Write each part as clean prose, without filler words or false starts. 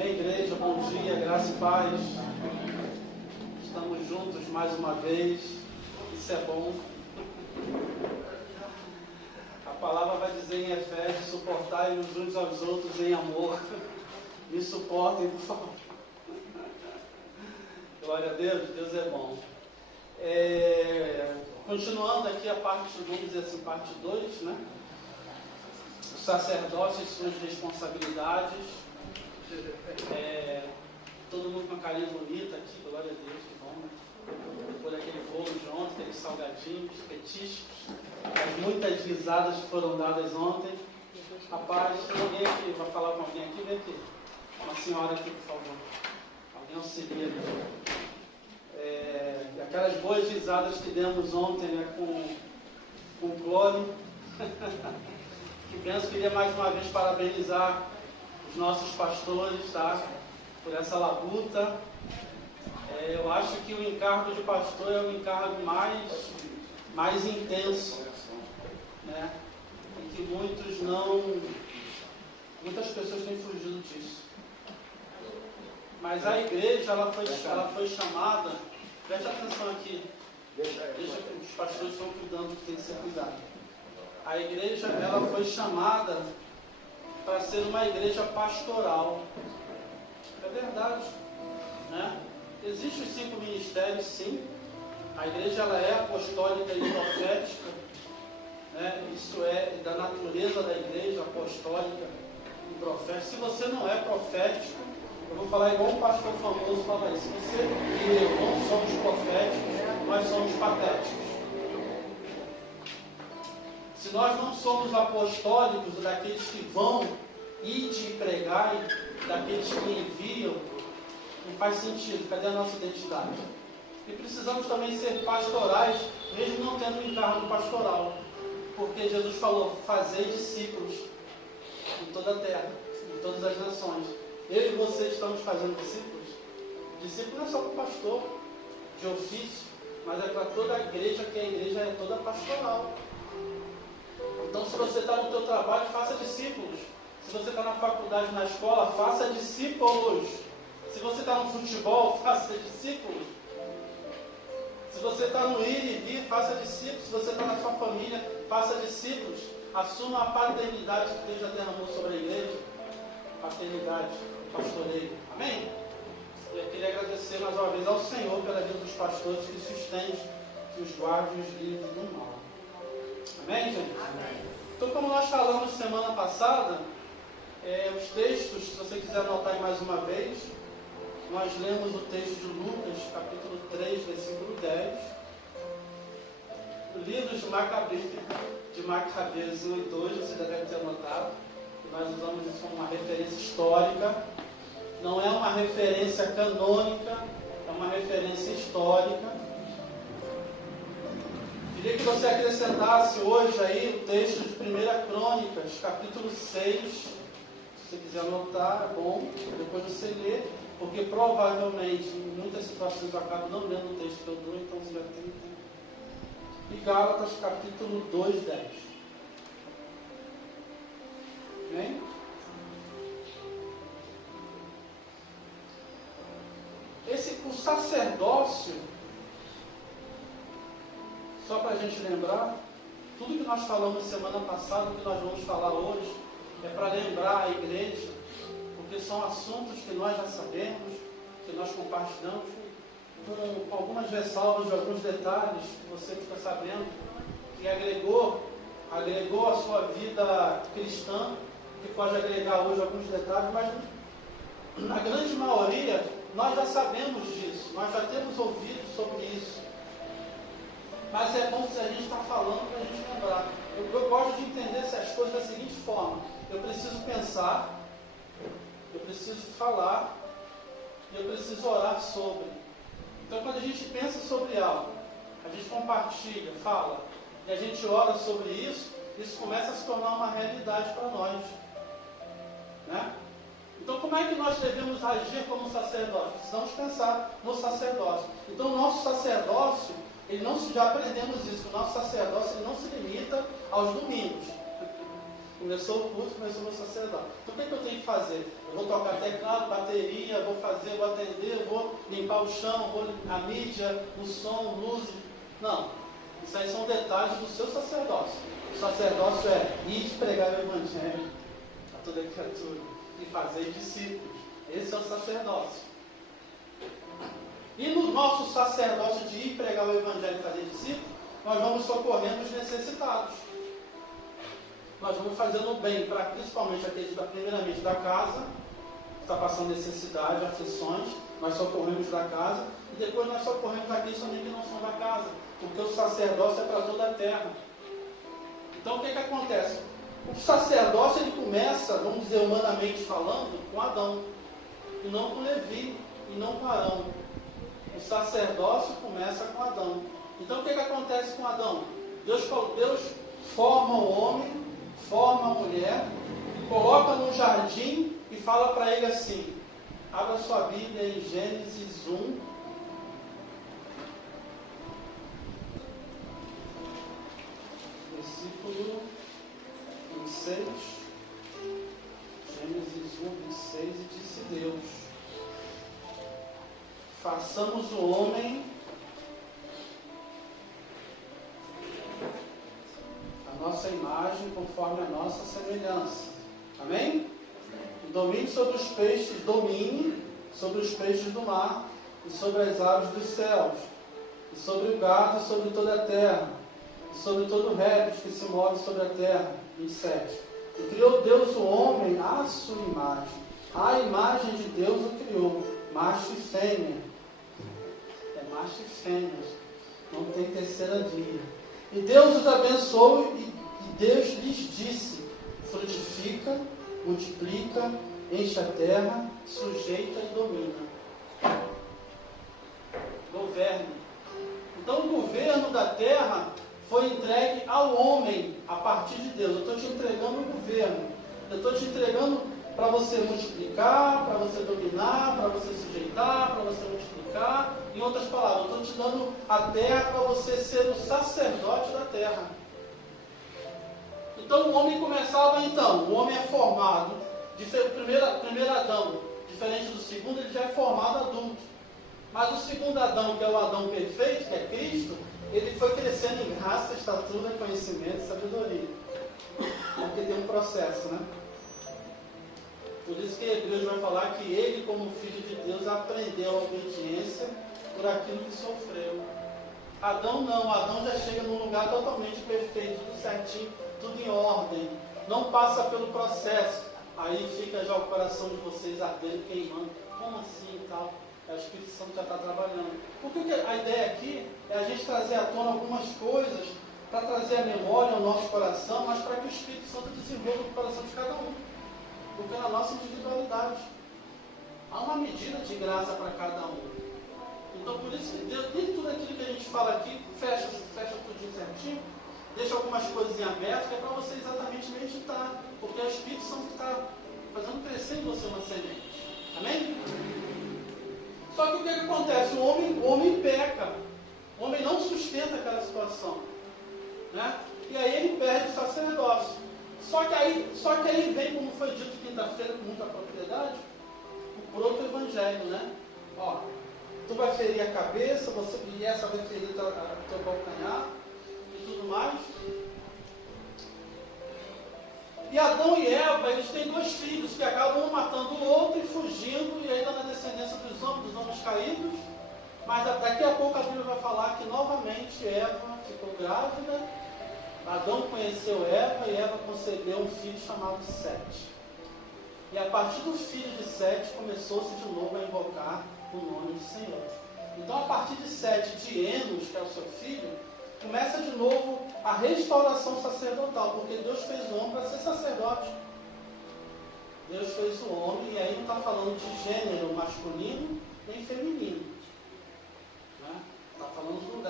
Amém, igreja, bom dia, graça e paz. Estamos juntos mais uma vez, isso é bom. A palavra vai dizer em Efésios: suportai-vos uns aos outros em amor. Me suportem, por favor. Glória a Deus, Deus é bom. Continuando aqui a parte, vamos dizer assim, parte 2, né? O sacerdócio e suas responsabilidades. Todo mundo com uma carinha bonita aqui, glória a Deus, que bom, né? Depois daquele bolo de ontem, aqueles salgadinhos, petiscos, as muitas risadas que foram dadas ontem. Rapaz, tem alguém aqui, vai falar com alguém aqui? Vem aqui. Uma senhora aqui, por favor. Alguém auxilia. Aquelas boas risadas que demos ontem, né, com o Clone. Que penso, queria mais uma vez parabenizar os nossos pastores, tá? Por essa labuta. Eu acho que o encargo de pastor é o encargo mais intenso, né? E que muitas pessoas têm fugido disso. Mas a igreja, ela foi chamada, preste atenção aqui, deixa que os pastores estão cuidando, que tem que ser cuidado. A igreja, ela foi chamada para ser uma igreja pastoral. É verdade, né? Existem os 5 ministérios, sim. A igreja, ela é apostólica e profética, né? Isso é da natureza da igreja, apostólica e profética. Se você não é profético, eu vou falar igual um pastor famoso fala isso: se você e eu não somos proféticos, nós somos patéticos. Se nós não somos apostólicos, daqueles que vão ir te pregar, daqueles que enviam, não faz sentido. Cadê a nossa identidade? E precisamos também ser pastorais, mesmo não tendo um encargo pastoral, porque Jesus falou: fazei discípulos em toda a terra, em todas as nações. Eu e você estamos fazendo discípulos. Discípulo não é só para o pastor de ofício, mas é para toda a igreja, que a igreja é toda pastoral. Então, se você está no teu trabalho, faça discípulos. Se você está na faculdade, na escola, faça discípulos. Se você está no futebol, faça discípulos. Se você está no ir e vir, faça discípulos. Se você está na sua família, faça discípulos. Assuma a paternidade que Deus já derramou sobre a igreja. Paternidade, pastoreio. Amém? Eu queria agradecer mais uma vez ao Senhor pela vida dos pastores que sustente, que os guarde e os livre do mal. Amém, gente? Amém. Então, como nós falamos semana passada, os textos, se você quiser anotar aí mais uma vez, nós lemos o texto de Lucas, capítulo 3, versículo 10. O livro de Macabeus 1 e 2, você já deve ter anotado, que nós usamos isso como uma referência histórica. Não é uma referência canônica, é uma referência histórica. Queria que você acrescentasse hoje aí o texto de 1 Crônicas, capítulo 6. Se você quiser anotar, é bom. Depois você lê, porque provavelmente em muitas situações eu acabo não lendo o texto que eu dou, então você já tem tempo. E Gálatas, capítulo 2, 10. Amém? O sacerdócio, só para a gente lembrar, tudo que nós falamos semana passada, o que nós vamos falar hoje, é para lembrar a igreja, porque são assuntos que nós já sabemos, que nós compartilhamos, com algumas ressalvas de alguns detalhes que você fica sabendo, que agregou a sua vida cristã, que pode agregar hoje alguns detalhes, mas na grande maioria nós já sabemos disso, nós já temos ouvido sobre isso. Mas é bom se a gente está falando para a gente lembrar. Eu gosto de entender essas coisas da seguinte forma: eu preciso pensar, eu preciso falar, e eu preciso orar sobre. Então, quando a gente pensa sobre algo, a gente compartilha, fala, e a gente ora sobre isso, isso começa a se tornar uma realidade para nós, né? Então, como é que nós devemos agir como sacerdote? Precisamos pensar no sacerdócio. Então, o nosso sacerdócio, já aprendemos isso, que o nosso sacerdócio ele não se limita aos domingos. Começou o culto, começou o meu sacerdócio. Então o que eu tenho que fazer? Eu vou tocar teclado, bateria, vou atender, vou limpar o chão, a mídia, o som, luzes. Não. Isso aí são detalhes do seu sacerdócio. O sacerdócio é ir pregar o Evangelho a toda criatura e fazer discípulos. Esse é o sacerdócio. E no nosso sacerdócio de ir pregar o Evangelho e fazer discípulos, nós vamos socorrendo os necessitados. Nós vamos fazendo o bem para principalmente aqueles, primeiramente da casa, que está passando necessidade, aflições, nós socorremos da casa, e depois nós socorremos aqueles também que não são da casa, porque o sacerdócio é para toda a terra. Então o que acontece? O sacerdócio ele começa, vamos dizer humanamente falando, com Adão, e não com Levi, e não com Arão. O sacerdócio começa com Adão. Então o que acontece com Adão? Deus forma o homem, forma a mulher, coloca no jardim e fala para ele assim, abra sua Bíblia em Gênesis 1, versículo 26, Gênesis 1, 26, e disse Deus, façamos o homem a nossa imagem conforme a nossa semelhança. Amém? Domine sobre os peixes do mar, e sobre as aves dos céus, e sobre o gado, e sobre toda a terra, e sobre todo réptil que se move sobre a terra. 27. E criou Deus o homem à sua imagem. A imagem de Deus o criou, macho e fêmea. É macho e fêmea. Não tem terceira via. E Deus os abençoou e Deus lhes disse, frutifica, multiplica, enche a terra, sujeita e domina. Governe. Então o governo da terra foi entregue ao homem a partir de Deus. Eu estou te entregando o governo. Eu estou te entregando para você multiplicar, para você dominar, para você sujeitar, para você multiplicar. Em outras palavras, eu estou te dando a terra para você ser o sacerdote da terra. Então o homem começava o homem é formado, primeiro Adão, diferente do segundo, ele já é formado adulto. Mas o segundo Adão, que é o Adão perfeito, que é Cristo, ele foi crescendo em graça, estatura, conhecimento e sabedoria. Porque tem um processo, né? Por isso que Hebreus vai falar que ele, como filho de Deus, aprendeu a obediência por aquilo que sofreu. Adão não, Adão já chega num lugar totalmente perfeito, tudo certinho, tudo em ordem. Não passa pelo processo. Aí fica já o coração de vocês ardendo, queimando. Como assim e tal? O Espírito Santo já está trabalhando. Porque a ideia aqui é a gente trazer à tona algumas coisas para trazer a memória ao nosso coração, mas para que o Espírito Santo desenvolva o coração de cada um. Porque é a nossa individualidade. Há uma medida de graça para cada um. Então por isso que Deus, nem tudo aquilo que a gente fala aqui, fecha tudo certinho, deixa algumas coisas em aberto, que é para você exatamente meditar. Porque é o Espírito Santo que está fazendo crescer em você uma semente. Amém? Só que o que acontece? O homem peca. O homem não sustenta aquela situação. Né? E aí ele perde o sacerdócio. Só que aí vem, como foi dito quinta-feira com muita propriedade, o proto-evangelho, né? Ó, tu vai ferir a cabeça, e essa vai ferir o teu calcanhar e tudo mais. E Adão e Eva, eles têm 2 filhos que acabam um matando o outro e fugindo, e ainda na descendência dos homens caídos. Mas daqui a pouco a Bíblia vai falar que novamente Eva ficou grávida, Adão conheceu Eva e Eva concebeu um filho chamado Sete. E a partir do filho de Sete começou-se de novo a invocar o nome do Senhor. Então a partir de Sete, de Enos, que é o seu filho, começa de novo a restauração sacerdotal, porque Deus fez o homem para ser sacerdote. Deus fez o homem, e aí não está falando de gênero masculino nem feminino. Está falando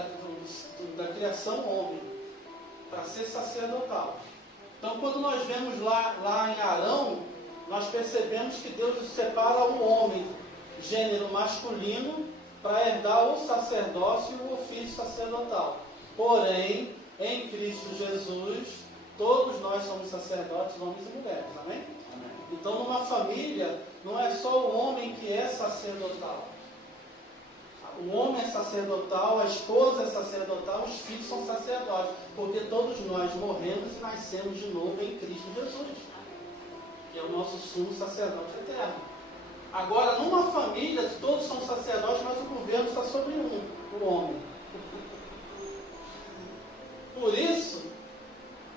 da criação homem, para ser sacerdotal. Então quando nós vemos lá em Arão, nós percebemos que Deus separa o homem, gênero masculino, para herdar o sacerdócio e o ofício sacerdotal. Porém, em Cristo Jesus, Todos nós somos sacerdotes, homens e mulheres, amém? Amém. Então, numa família, não é só o homem que é sacerdotal. O homem é sacerdotal, a esposa é sacerdotal, os filhos são sacerdotes, porque todos nós morremos e nascemos de novo em Cristo Jesus, que é o nosso sumo sacerdote eterno. Agora, numa família, todos são sacerdotes, mas o governo está sobre o homem. Por isso,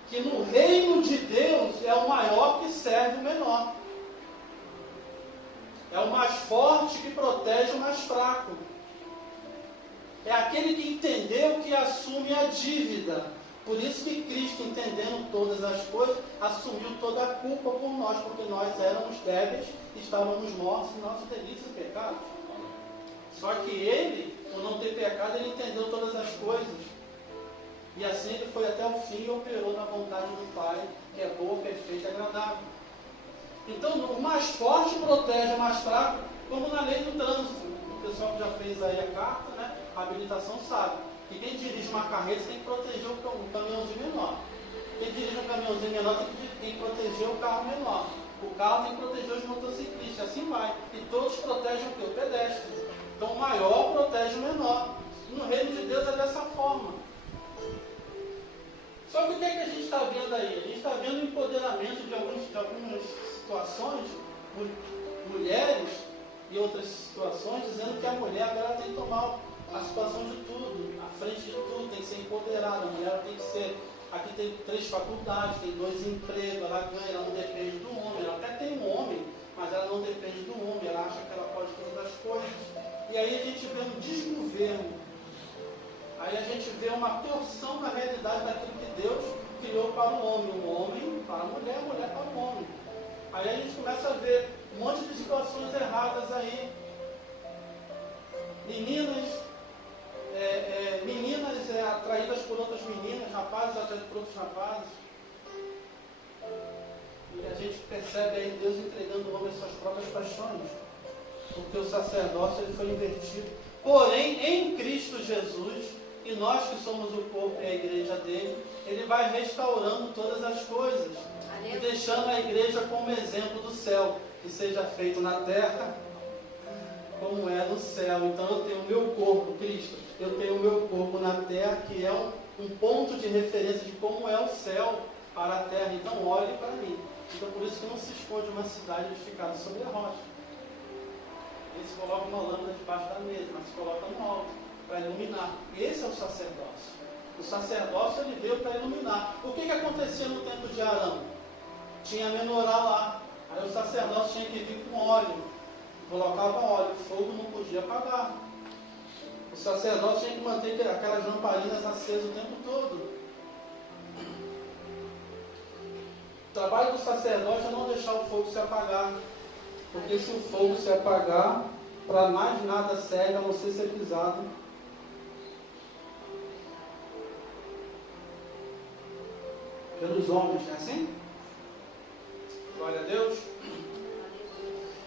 que no reino de Deus é o maior que serve o menor. É o mais forte que protege o mais fraco. É aquele que entendeu que assume a dívida. Por isso que Cristo, entendendo todas as coisas, assumiu toda a culpa por nós, porque nós éramos débeis, estávamos mortos em nossos delitos e pecados. Só que ele, por não ter pecado, ele entendeu todas as coisas. E assim ele foi até o fim e operou na vontade do Pai, que é boa, perfeita e agradável. Então, o mais forte protege o mais fraco, como na lei do trânsito. O pessoal que já fez aí a carta, né? A habilitação sabe que quem dirige uma carreta tem que proteger o caminhãozinho menor. Quem dirige um caminhãozinho menor tem que proteger o carro menor. O carro tem que proteger os motociclistas, assim vai. E todos protegem o quê? O pedestre. Então o maior protege o menor. No reino de Deus é dessa forma. Só que o que é que a gente está vendo aí? A gente está vendo o empoderamento de algumas situações, mulheres e outras situações, dizendo que a mulher agora tem que tomar a situação de tudo, a frente de tudo, tem que ser empoderada. A mulher tem que ser, aqui tem 3 faculdades, tem 2 empregos, ela ganha, ela não depende do homem, ela até tem um homem, mas ela não depende do homem, ela acha que ela pode todas as coisas. E aí a gente vê um desgoverno. Aí a gente vê uma torção na realidade daquilo que Deus criou para o homem para a mulher para o homem. Aí a gente começa a ver um monte de situações erradas aí. Meninas atraídas por outras meninas, rapazes atraídos por outros rapazes. E a gente percebe aí Deus entregando o homem às suas próprias paixões. Porque o sacerdócio ele foi invertido. Porém, em Cristo Jesus, e nós que somos o corpo e a igreja dele, ele vai restaurando todas as coisas. E deixando a igreja como exemplo do céu. Que seja feito na terra como é no céu. Então eu tenho o meu corpo, Cristo. Eu tenho o meu corpo na terra, que é um ponto de referência de como é o céu para a terra. Então olhe para mim. Então por isso que não se esconde uma cidade edificada sobre a rocha. Ele se coloca uma lâmpada debaixo da mesa, mas se coloca no alto, para iluminar. Esse é o sacerdócio. O sacerdócio ele veio para iluminar. O que acontecia no tempo de Arão? Tinha a menorá lá. Aí o sacerdócio tinha que vir com óleo. Colocava óleo, o fogo não podia apagar. O sacerdote tinha que manter aquelas lamparinas acesas o tempo todo. O trabalho do sacerdote é não deixar o fogo se apagar. Porque se o fogo se apagar, para mais nada serve a não ser pisado. Pelos homens, não é assim? Glória a Deus.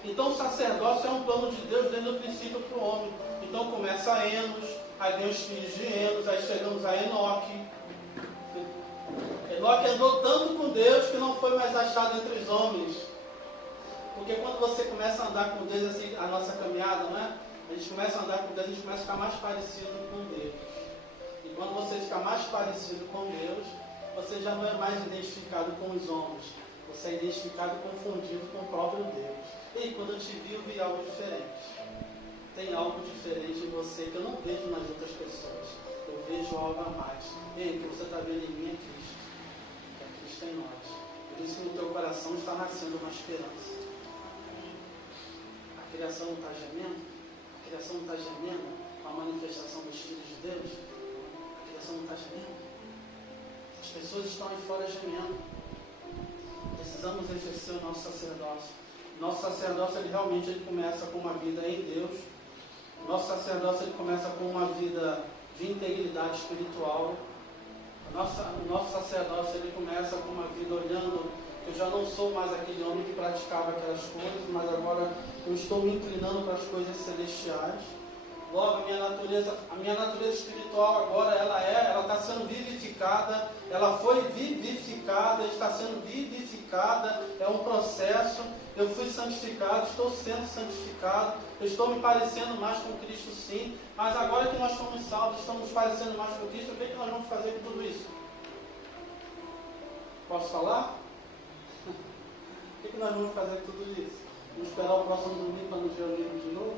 Então o sacerdócio é um plano de Deus desde o princípio para o homem. Então começa a Enos, aí vem os filhos de Enos, aí chegamos a Enoque. Enoque andou tanto com Deus que não foi mais achado entre os homens. Porque quando você começa a andar com Deus, assim, a nossa caminhada, não é? A gente começa a andar com Deus, a gente começa a ficar mais parecido com Deus. E quando você fica mais parecido com Deus, você já não é mais identificado com os homens. Você é identificado e confundido com o próprio Deus. E quando eu te vi, eu vi algo diferente. Tem algo diferente em você que eu não vejo nas outras pessoas. Eu vejo algo a mais. Ei, o que você está vendo em mim é Cristo. É Cristo em nós. Por isso que no teu coração está nascendo uma esperança. A criação não está gemendo? A criação não está gemendo com a manifestação dos filhos de Deus? A criação não está gemendo? As pessoas estão aí fora gemendo. Precisamos exercer o nosso sacerdócio. Nosso sacerdócio ele realmente começa com uma vida em Deus. Nosso sacerdócio ele começa com uma vida de integridade espiritual. O nosso sacerdócio ele começa com uma vida olhando. Eu já não sou mais aquele homem que praticava aquelas coisas, mas agora eu estou me inclinando para as coisas celestiais. Logo, a minha natureza espiritual agora, ela está sendo vivificada, ela foi vivificada, está sendo vivificada, é um processo. Eu fui santificado, estou sendo santificado, eu estou me parecendo mais com Cristo, sim, mas agora que nós fomos salvos, estamos nos parecendo mais com Cristo, o que nós vamos fazer com tudo isso? Posso falar? O que nós vamos fazer com tudo isso? Vamos esperar o próximo domingo para nos reunirmos de novo?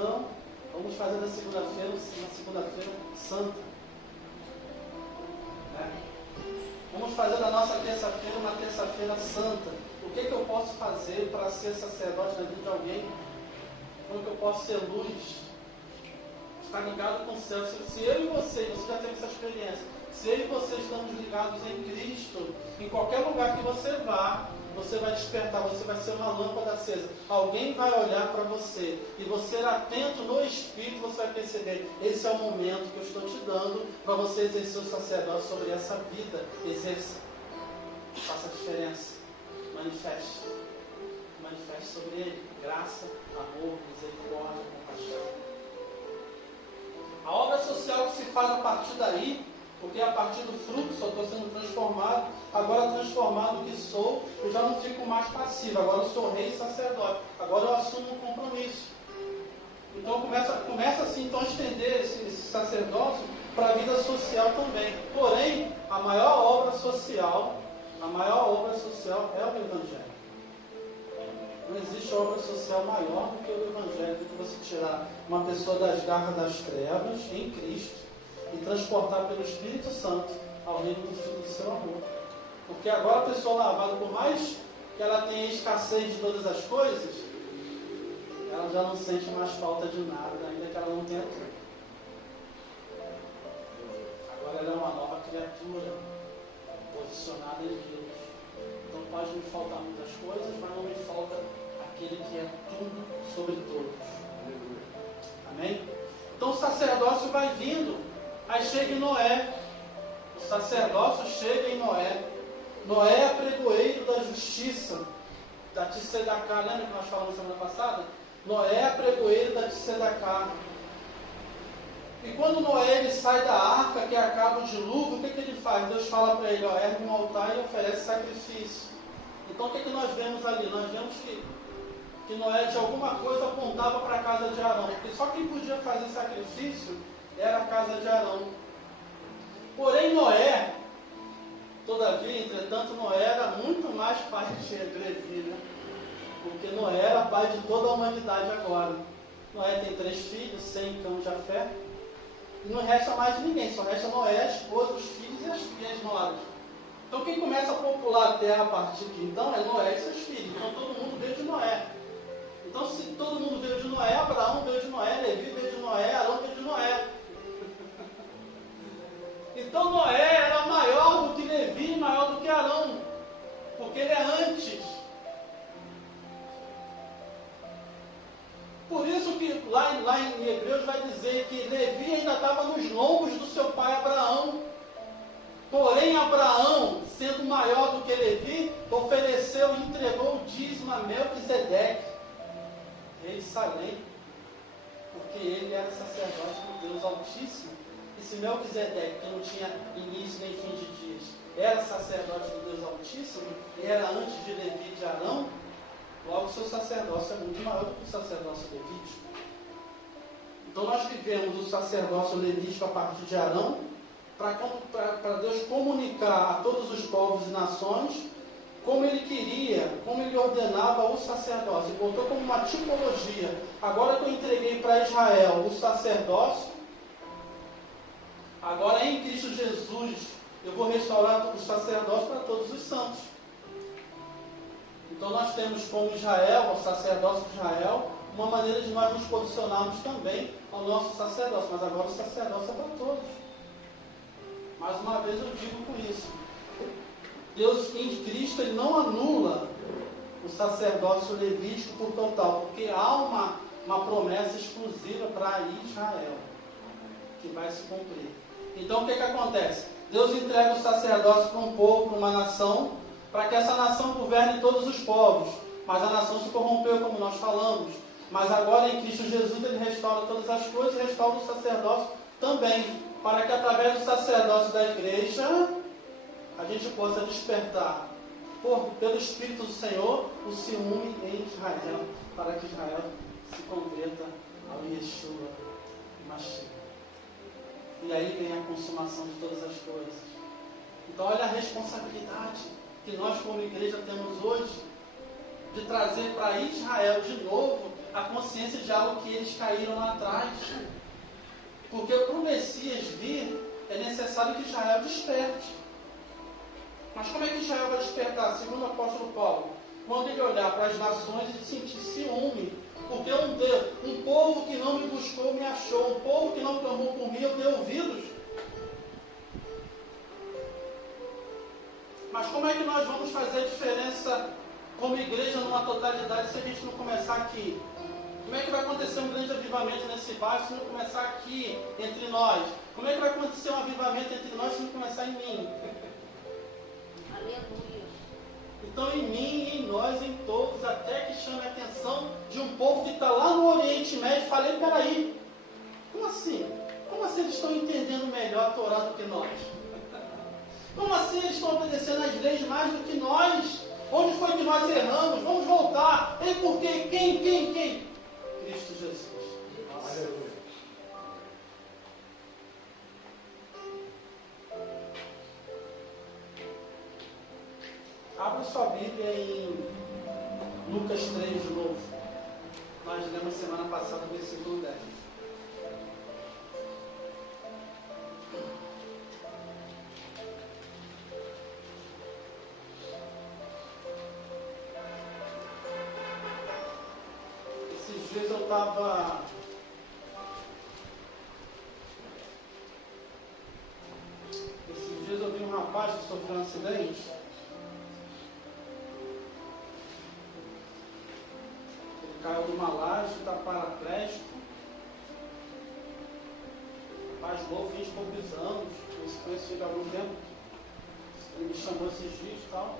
Não. Vamos fazer na segunda-feira santa. Vamos fazer da nossa terça-feira uma terça-feira santa. O que eu posso fazer para ser sacerdote na vida de alguém? Como que eu posso ser luz? Estar ligado com o céu. Se eu e você já teve essa experiência, se eu e você estamos ligados em Cristo, em qualquer lugar que você vá, você vai despertar, você vai ser uma lâmpada acesa. Alguém vai olhar para você e você, atento no Espírito, você vai perceber: esse é o momento que eu estou te dando para você exercer o sacerdócio sobre essa vida. Exerça. Faça a diferença. Manifeste sobre ele graça, amor, misericórdia, compaixão. A obra social que se faz a partir daí, porque a partir do fruto só estou sendo transformado, agora transformado que sou, eu já não fico mais passivo, agora eu sou rei e sacerdote, agora eu assumo um compromisso. Então começa assim então, a estender esse sacerdócio para a vida social também. Porém, a maior obra social é o Evangelho. Não existe obra social maior do que o Evangelho, do que você tirar uma pessoa das garras das trevas em Cristo e transportar pelo Espírito Santo ao reino do Filho do seu amor. Porque agora a pessoa lavada, por mais que ela tenha escassez de todas as coisas, ela já não sente mais falta de nada, ainda que ela não tenha tudo. Agora ela é uma nova criatura, posicionada em Deus. Então pode me faltar muitas coisas, mas não me falta aquele que é tudo sobre todos. Amém? Então o sacerdócio vai vindo. Aí chega em Noé. O sacerdócio chega em Noé. Noé é pregoeiro da justiça, da Tzedaká. Lembra que nós falamos semana passada? Noé é pregoeiro da Tzedaká. E quando Noé ele sai da arca, que acaba o dilúvio, o que ele faz? Deus fala para ele: ergue um altar e oferece sacrifício. Então o que nós vemos ali? Nós vemos que Noé de alguma coisa apontava para a casa de Arão, porque só quem podia fazer sacrifício era a casa de Arão. Porém Noé, todavia, entretanto, Noé era muito mais pai de Levi, né? Porque Noé era pai de toda a humanidade agora. Noé tem 3 filhos, Sem, Cão e Jafé. E não resta mais ninguém, só resta Noé, a esposa, os filhos e as noras. Então quem começa a popular a terra a partir de então é Noé e seus filhos. Então todo mundo veio de Noé. Então se todo mundo veio de Noé, Abraão veio de Noé, Levi veio de Noé, Arão veio de Noé. Então Noé era maior do que Levi e maior do que Arão, porque ele é antes. Por isso que lá em Hebreus vai dizer que Levi ainda estava nos lombos do seu pai Abraão. Porém Abraão, sendo maior do que Levi, ofereceu e entregou o dízimo a Melquisedeque, rei de Salém, porque ele era sacerdote do Deus Altíssimo. E se Melquisedeque, que não tinha início nem fim de dias, era sacerdote do Deus Altíssimo, era antes de Levi e de Arão, logo o seu sacerdócio é muito maior do que o sacerdócio levítico. Então nós vivemos o sacerdócio levítico a partir de Arão, para Deus comunicar a todos os povos e nações como ele queria, como ele ordenava o sacerdócio. Ele botou como uma tipologia. Agora que eu entreguei para Israel o sacerdócio, agora em Cristo Jesus eu vou restaurar o sacerdócio para todos os santos. Então nós temos como Israel, o sacerdócio de Israel, uma maneira de nós nos posicionarmos também ao nosso sacerdócio. Mas agora o sacerdócio é para todos. Mais uma vez eu digo com isso: Deus em Cristo ele não anula o sacerdócio levítico por total, porque há uma promessa exclusiva para Israel, que vai se cumprir. Então o que acontece? Deus entrega o sacerdócio para um povo, para uma nação, para que essa nação governe todos os povos. Mas a nação se corrompeu, como nós falamos. Mas agora em Cristo Jesus ele restaura todas as coisas e restaura o sacerdócio também, para que através do sacerdócio da igreja a gente possa despertar pelo Espírito do Senhor o ciúme em Israel, para que Israel se converta ao Yeshua Mashiach. E aí vem a consumação de todas as coisas. Então olha a responsabilidade que nós como igreja temos hoje de trazer para Israel de novo a consciência de algo que eles caíram lá atrás. Porque para o Messias vir, é necessário que Israel desperte. Mas como é que Israel vai despertar? Segundo o apóstolo Paulo, quando ele olhar para as nações e sentir ciúme, porque um povo que não me buscou me achou, um povo que não clamou por mim eu dei ouvidos. Mas como é que nós vamos fazer a diferença como igreja numa totalidade se a gente não começar aqui? Como é que vai acontecer um grande avivamento nesse bairro se não começar aqui, entre nós? Como é que vai acontecer um avivamento entre nós se não começar em mim? Aleluia. Então em mim, em nós, em todos, até que chame a atenção de um povo que está lá no Oriente Médio. Falei, peraí, como assim? Como assim eles estão entendendo melhor a Torá do que nós? Como assim eles estão obedecendo as leis mais do que nós? Onde foi que nós erramos? Vamos voltar. E por quê? Quem? Cristo Jesus. Aleluia. Abra sua Bíblia em Lucas 3 de novo. Nós lemos semana passada o versículo 10. Esses dias eu estava... Esses dias eu vi um rapaz que sofreu um acidente. Caiu de uma laje, está paraplégico. Rapaz novo, 20 e poucos anos. Eu se conheci há algum tempo. Ele me chamou esses dias e tal.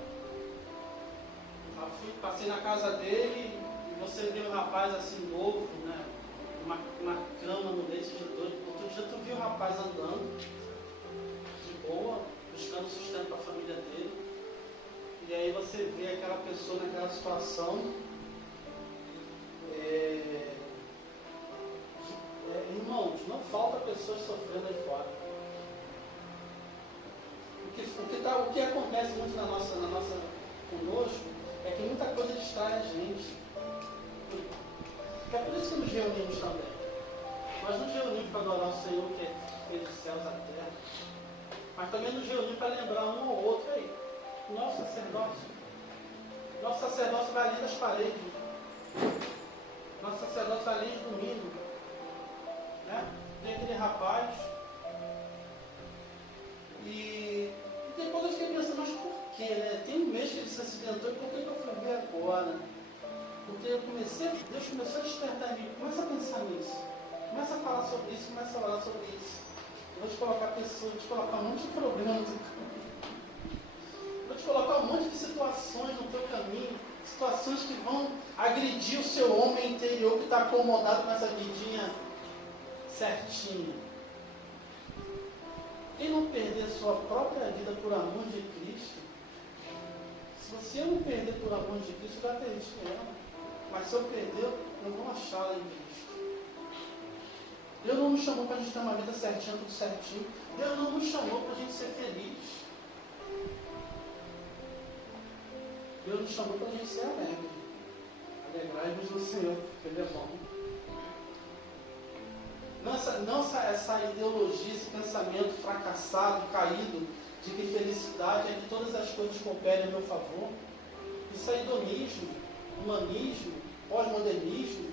Passei na casa dele e você vê um rapaz assim novo, né? Uma cama no leite de dor. Outro dia tu viu o rapaz andando de boa, buscando sustento para a família dele. E aí você vê aquela pessoa naquela situação. Irmãos, não falta pessoas sofrendo aí fora. O que acontece muito na nossa conosco é que muita coisa distrai a gente. É por isso que nos reunimos também. Nós nos reunimos para adorar o Senhor que fez os céus e a terra, mas também nos reunimos para lembrar um ao outro aí. Nosso sacerdócio vai além das paredes. Nosso sacerdócio vai além de domingo. Né? Tem aquele rapaz. E depois eu fiquei pensando, mas por quê? Né? Tem um mês que ele se acidentou, e por que eu fui ver agora? Porque Deus começou a despertar em mim. Começa a pensar nisso. Começa a falar sobre isso, começa a falar sobre isso. Eu vou te colocar pessoas, vou te colocar um monte de problemas. Vou te colocar um monte de situações no teu caminho. Situações que vão agredir o seu homem interior que está acomodado com essa vidinha certinha. Quem não perder sua própria vida por amor de Cristo, se você não perder por amor de Cristo, eu já perdi ela. Mas se eu perder, eu vou achá-la em Cristo. Deus não nos chamou para a gente ter uma vida certinha, tudo certinho. Deus não nos chamou para a gente ser feliz. Deus nos chamou para a gente ser alegre. Alegrai-vos no Senhor, porque Ele é bom. Não essa ideologia, esse pensamento fracassado, caído, de que felicidade é que todas as coisas cooperem a meu favor. Isso é hedonismo, humanismo, pós-modernismo.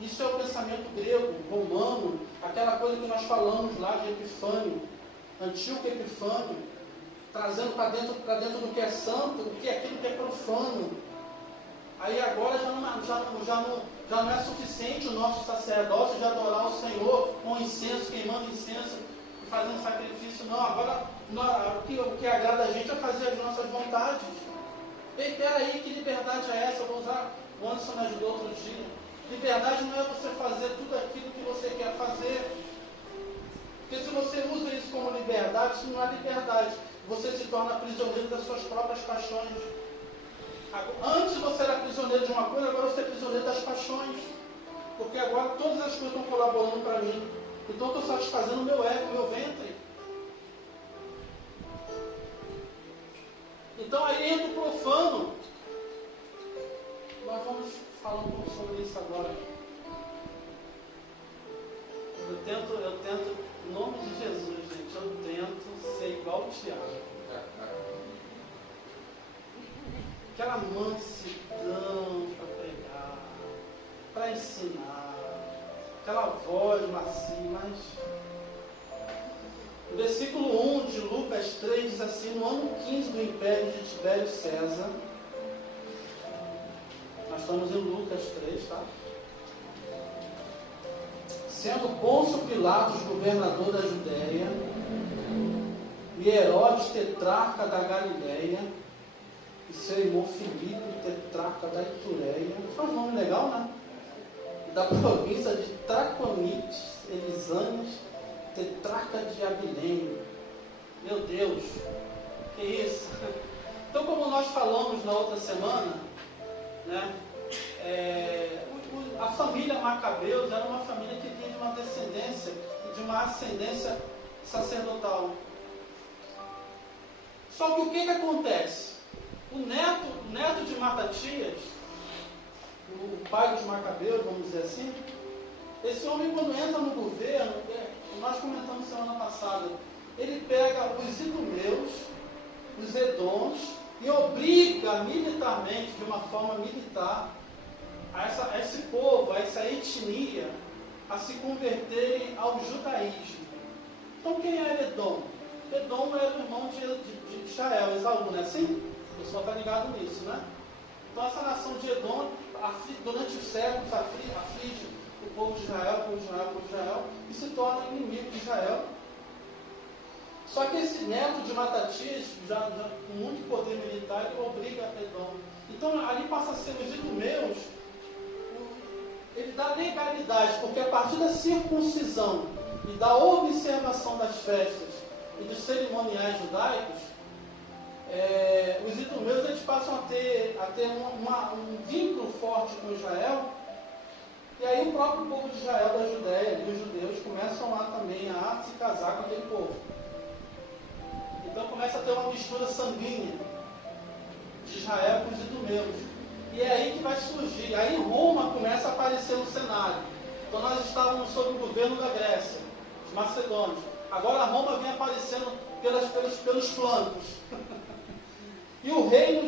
Isso é o pensamento grego, romano, aquela coisa que nós falamos lá de Epifânio, Antíoco Epifânio, trazendo para dentro do que é santo, o que é aquilo que é profano. Aí agora já não é suficiente o nosso sacerdócio de adorar o Senhor com incenso, queimando incenso e fazendo sacrifício. Não, agora o que agrada a gente é fazer as nossas vontades. Ei, peraí, que liberdade é essa? Eu vou O Anderson me ajudou outro dia. Liberdade não é você fazer tudo aquilo que você quer fazer. Porque se você usa isso como liberdade, isso não é liberdade. Você se torna prisioneiro das suas próprias paixões. Antes você era prisioneiro de uma coisa, agora você é prisioneiro das paixões. Porque agora todas as coisas estão colaborando para mim. Então eu estou satisfazendo o meu ego, o meu ventre. Então aí entra o profano. Nós vamos falar um pouco sobre isso agora. Eu tento, em nome de Jesus, gente, eu tento ser igual o Tiago. Aquela mansidão para pregar, para ensinar, aquela voz macia, mas... O versículo 1 de Lucas 3 diz assim: no ano 15 do império de Tibério César, nós estamos em Lucas 3, tá? Sendo Pôncio Pilatos governador da Judéia, e Herodes tetrarca da Galileia, e seu irmão Filipe tetrarca da Itureia, faz um nome legal, né? Da província de Traconites, Elisanes, tetrarca de Abilene. Meu Deus, que isso? Então, como nós falamos na outra semana, né, a família Macabeus era uma família que vinha de uma descendência, de uma ascendência sacerdotal. Só que o que acontece? O neto de Matatias, o pai dos Macabeus, vamos dizer assim, esse homem, quando entra no governo, nós comentamos semana passada, ele pega os idumeus, os edons, e obriga militarmente, de uma forma militar, a esse povo, a essa etnia, a se converterem ao judaísmo. Então quem era Edom? Edom era o irmão de Israel, Esaú, não é assim? O pessoal está ligado nisso, né? Então essa nação de Edom, durante os séculos, aflige o povo de Israel, e se torna inimigo de Israel. Só que esse neto de Matatias, já com muito poder militar, ele obriga Edom. Então ali passa a ser os idumeus, ele dá legalidade, porque a partir da circuncisão e da observação das festas e dos cerimoniais judaicos, os idumeus eles passam a ter um vínculo forte com Israel, e aí o próprio povo de Israel, da Judéia, e os judeus começam lá também a se casar com aquele povo. Então começa a ter uma mistura sanguínea de Israel com os idumeus. E é aí que vai surgir. Aí Roma começa a aparecer no cenário. Então nós estávamos sob o governo da Grécia, os macedônios. Agora Roma vem aparecendo pelos flancos. E o reino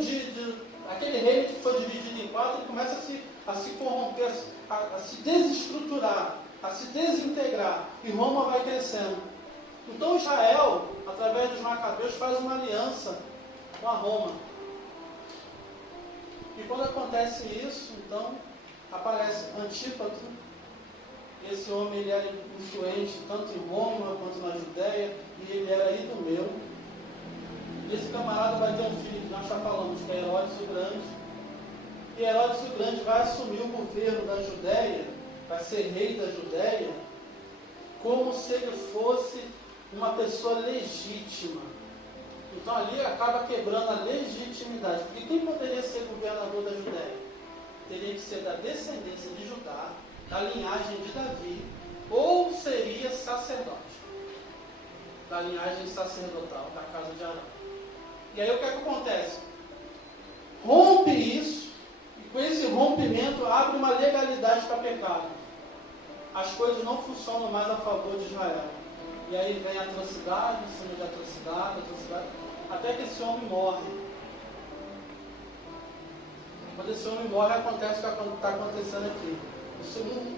aquele reino que foi dividido em quatro, ele começa a se corromper, a se desestruturar, a se desintegrar. E Roma vai crescendo. Então Israel, através dos Macabeus, faz uma aliança com a Roma. E quando acontece isso, então, aparece Antípatro. Esse homem ele era influente tanto em Roma quanto na Judéia, e ele era idumeu. E esse camarada vai ter um filho, nós já falamos, que é Herodes o Grande. E Herodes o Grande vai assumir o governo da Judéia, vai ser rei da Judéia, como se ele fosse uma pessoa legítima. Então ali acaba quebrando a legitimidade, porque quem poderia ser governador da Judéia? Teria que ser da descendência de Judá, da linhagem de Davi, ou seria sacerdote, da linhagem sacerdotal, da casa de Arão. E aí o que acontece? Rompe isso, e com esse rompimento abre uma legalidade para pecado. As coisas não funcionam mais a favor de Israel. E aí vem atrocidade, em cima de atrocidade, até que esse homem morre. Quando esse homem morre, acontece o que está acontecendo aqui.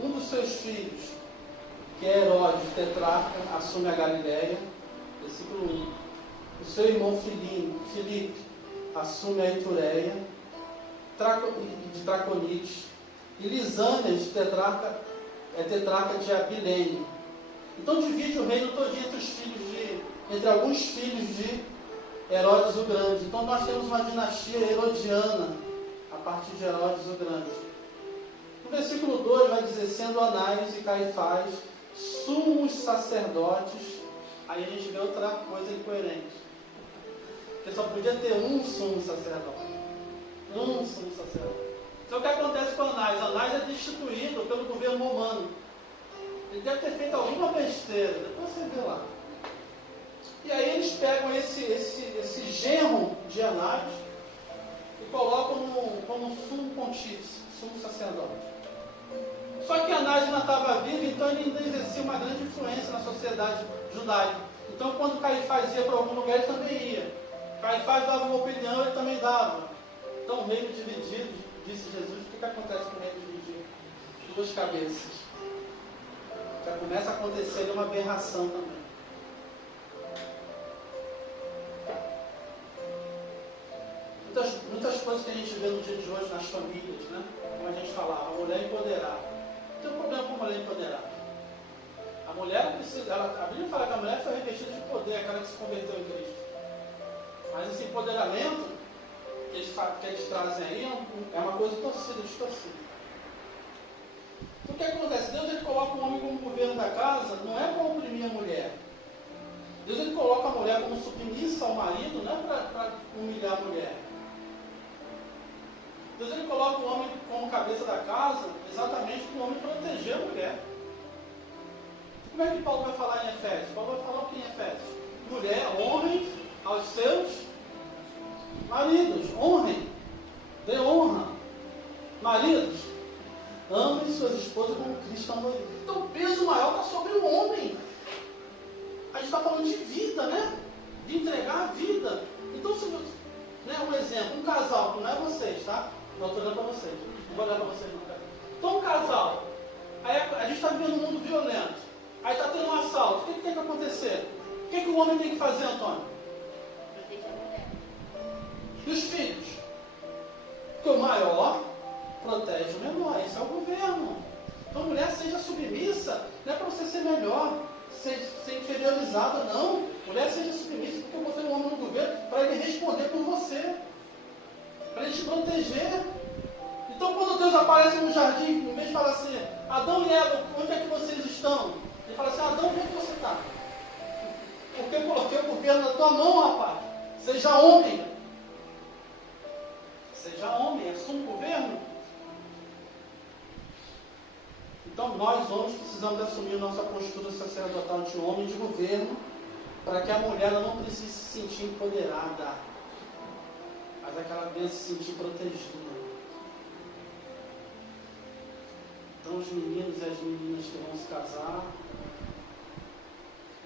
Um dos seus filhos, que é Herodes, tetrarca, assume a Galileia, versículo 1. O seu irmão Filipe assume a Itureia, de Traconites. E Lisânias, tetrarca de Abilene. Então divide o reino todo entre alguns filhos de Herodes o Grande. Então nós temos uma dinastia herodiana a partir de Herodes o Grande. No versículo 2 vai dizer, sendo Anás e Caifás sumos sacerdotes. Aí a gente vê outra coisa incoerente. Porque só podia ter um sumo sacerdote. Um sumo sacerdote. Então o que acontece com Anás? Anás é destituído pelo governo romano. Ele deve ter feito alguma besteira. Depois você vê lá. E aí eles pegam esse genro de Anás e colocam como sumo pontífice, sumo sacerdote. Só que Anás ainda estava vivo, então ele ainda exercia uma grande influência na sociedade judaica. Então quando Caifás ia para algum lugar, ele também ia. Caifás dava uma opinião, ele também dava. Então o reino dividido, disse Jesus, o que acontece com o reino dividido? Duas cabeças. Já começa a acontecer uma aberração também. Muitas coisas que a gente vê no dia de hoje nas famílias, né? Como a gente falava, a mulher empoderada. Não tem um problema com a mulher empoderada. A mulher precisa, a Bíblia fala que a mulher foi revestida de poder, aquela que se converteu em Cristo. Mas esse empoderamento que eles trazem aí é uma coisa torcida, distorcida. Então o que acontece? Deus ele coloca o homem como governo da casa, não é para oprimir a mulher. Deus ele coloca a mulher como submissa ao marido, não é para humilhar a mulher. Deus ele coloca o homem como cabeça da casa, exatamente para o homem proteger a mulher. Como é que Paulo vai falar em Efésios? Paulo vai falar o que em Efésios? Mulher, honrem aos seus maridos. Honrem. Dê honra. Maridos, amem suas esposas como Cristo amou. Então o peso maior está sobre o homem. A gente está falando de vida, né? De entregar a vida. Então, se você, né, um exemplo, um casal, que não é vocês, tá? Não estou olhando para vocês. Não vou olhar para vocês, não. Então, um casal. Aí a gente está vivendo um mundo violento. Aí está tendo um assalto. O que tem que acontecer? O que o homem tem que fazer, Antônio? Proteger a mulher. E os filhos? Porque o maior protege o menor. Esse é o governo. Então, mulher, seja submissa. Não é para você ser melhor, ser inferiorizada, não. Mulher, seja submissa, porque eu botei o homem no governo para ele responder por você. Para ele te proteger. Então, quando Deus aparece no jardim, em vez de falar assim, Adão e Eva, onde é que vocês estão? Ele fala assim, Adão, onde é que você está? Porque eu coloquei o governo na tua mão, rapaz. Seja homem. Seja homem, assuma o governo. Então, nós homens precisamos assumir nossa postura sacerdotal de homem de governo, para que a mulher não precise se sentir empoderada, mas é que ela venha se sentir protegida. Então, os meninos e as meninas que vão se casar,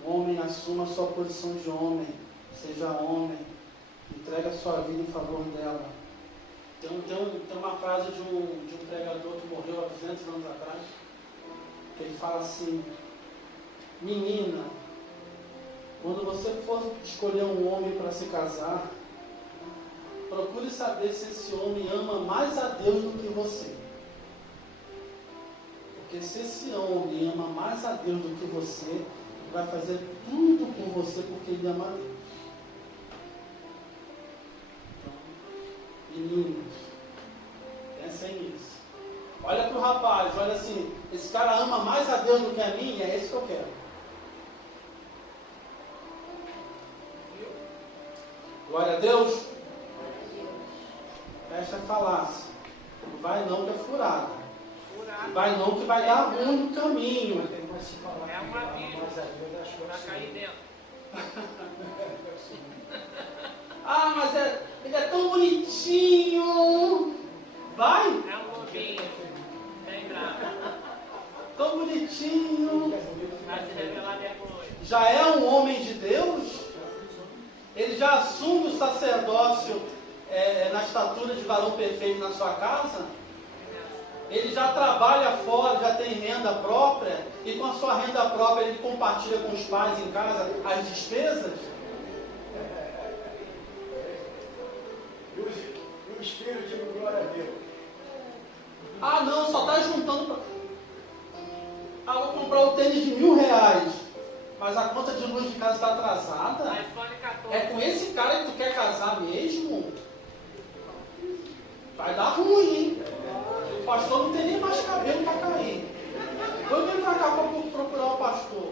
o homem assuma a sua posição de homem, seja homem, entregue a sua vida em favor dela. Tem uma frase de um pregador que morreu há 200 anos atrás, que ele fala assim, menina, quando você for escolher um homem para se casar, procure saber se esse homem ama mais a Deus do que você. Porque se esse homem ama mais a Deus do que você, ele vai fazer tudo por você porque ele ama a Deus. Então, meninos, pensem nisso. Olha para o rapaz, olha assim, esse cara ama mais a Deus do que a mim, é esse que eu quero. Glória a Deus. Fecha a falácia. Não vai não que é furada. Vai não que vai dar ruim no caminho. É um abismo para cair dentro. Ah, mas ele é tão bonitinho. Vai. É um lobinho. Bem bravo. Tão bonitinho. Vai se revelar depois. Já é um homem de Deus. Ele já assume o sacerdócio na estatura de varão perfeito na sua casa. Ele já trabalha fora, já tem renda própria, e com a sua renda própria ele compartilha com os pais em casa as despesas. E os filhos digam glória a Deus. Ah não, só está juntando para... Ah, vou comprar o tênis de R$1.000, mas a conta de luz de casa está atrasada. iPhone 14. É com esse cara que tu quer casar mesmo? Vai dar ruim, hein? pastor não tem nem mais cabelo para cair. Eu vim para cá para procurar o pastor.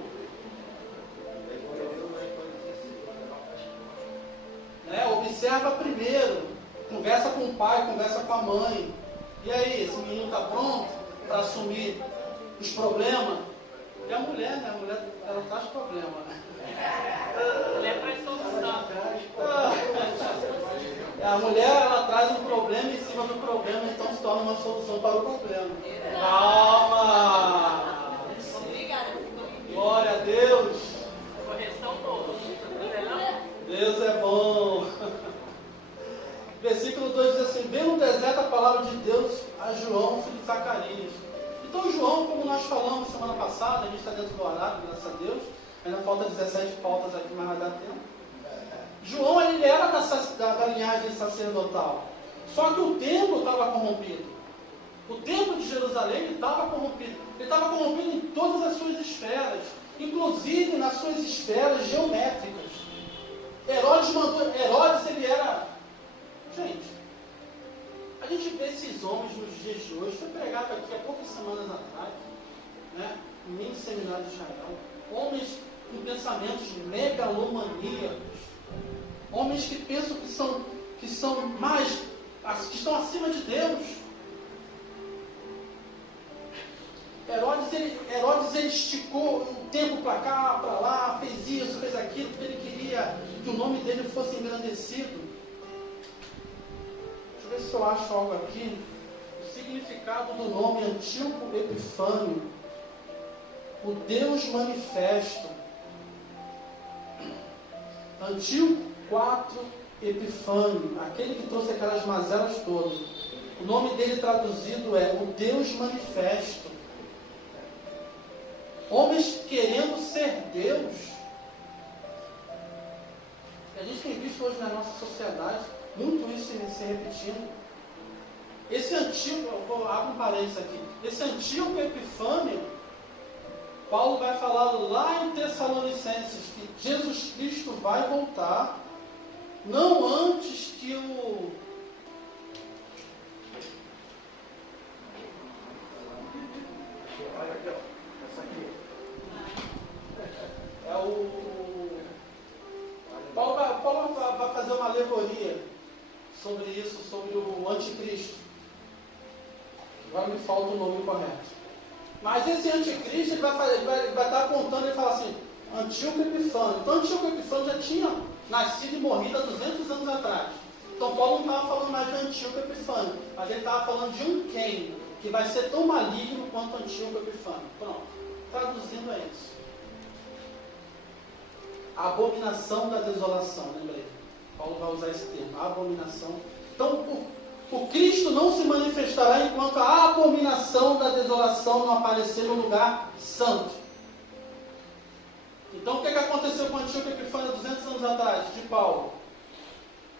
Observa primeiro. Conversa com o pai, conversa com a mãe. E aí, esse menino está pronto para assumir os problemas? E a mulher, né? A mulher, ela traz problema, né? Mulher traz solução. A mulher, ela traz um problema em cima do problema, então se torna uma solução para o problema. Calma! Glória a Deus! Correção boa. Deus é bom! Versículo 2 diz assim: veio no deserto a palavra de Deus a João, filho de Zacarias. Então João, como nós falamos semana passada, a gente está dentro do horário, graças a Deus, ainda falta 17 pautas aqui, mas vai dar tempo. João, ele era da linhagem sacerdotal, só que o templo estava corrompido. O templo de Jerusalém estava corrompido. Ele estava corrompido em todas as suas esferas, inclusive nas suas esferas geométricas. Herodes, ele era... Gente, a gente vê esses homens nos dias de hoje, foi pregado aqui há poucas semanas atrás, né, em mini seminário de Israel, homens com pensamentos megalomaníacos, homens que pensam que estão acima de Deus. Herodes ele esticou o tempo para cá, para lá, fez isso, fez aquilo, porque ele queria que o nome dele fosse engrandecido. Deixa eu ver se eu acho algo aqui. O significado do nome Antíoco Epifânio, o Deus manifesto. Antíoco 4 Epifânio, aquele que trouxe aquelas mazelas todas. O nome dele traduzido é o Deus manifesto. Homens querendo ser Deus. A gente tem visto hoje na nossa sociedade muito isso se repetindo. Esse antigo, eu vou abrir um parênteses aqui. Esse antigo Epifânio, Paulo vai falar lá em Tessalonicenses que Jesus Cristo vai voltar, não antes que o... Paulo vai fazer uma alegoria sobre isso, sobre o anticristo. Agora me falta o nome correto. Mas esse anticristo ele vai estar apontando, ele fala assim, Antíoco Epifânio. Então Antíoco Epifânio já tinha nascido e morrido há 200 anos atrás. Então Paulo não estava falando mais de Antíoco Epifânio, mas ele estava falando de um quem, que vai ser tão maligno quanto Antíoco Epifânio. Pronto, traduzindo é isso. A abominação da desolação, lembrei. Paulo vai usar esse termo, a abominação. Então, o Cristo não se manifestará enquanto a abominação da desolação não aparecer no lugar santo. Então, o que aconteceu com o Antíoco Epifânio 200 anos atrás, de Paulo?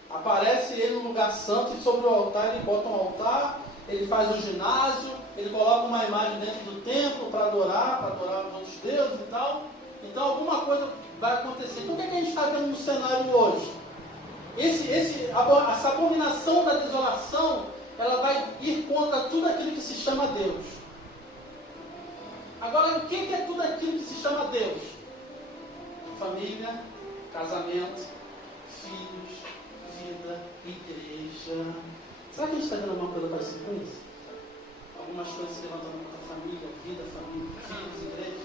Aparece ele no lugar santo e sobre o altar ele bota um altar, ele faz um ginásio, ele coloca uma imagem dentro do templo para adorar os outros deuses e tal. Então, alguma coisa vai acontecer. Então, o que a gente está vendo no cenário hoje? Essa abominação da desolação, ela vai ir contra tudo aquilo que se chama Deus. Agora, o que é tudo aquilo que se chama Deus? Família, casamento, filhos, vida, igreja. Será que a gente está vendo alguma coisa parecida com isso? Algumas coisas se levantando contra a família, vida, filhos, igreja.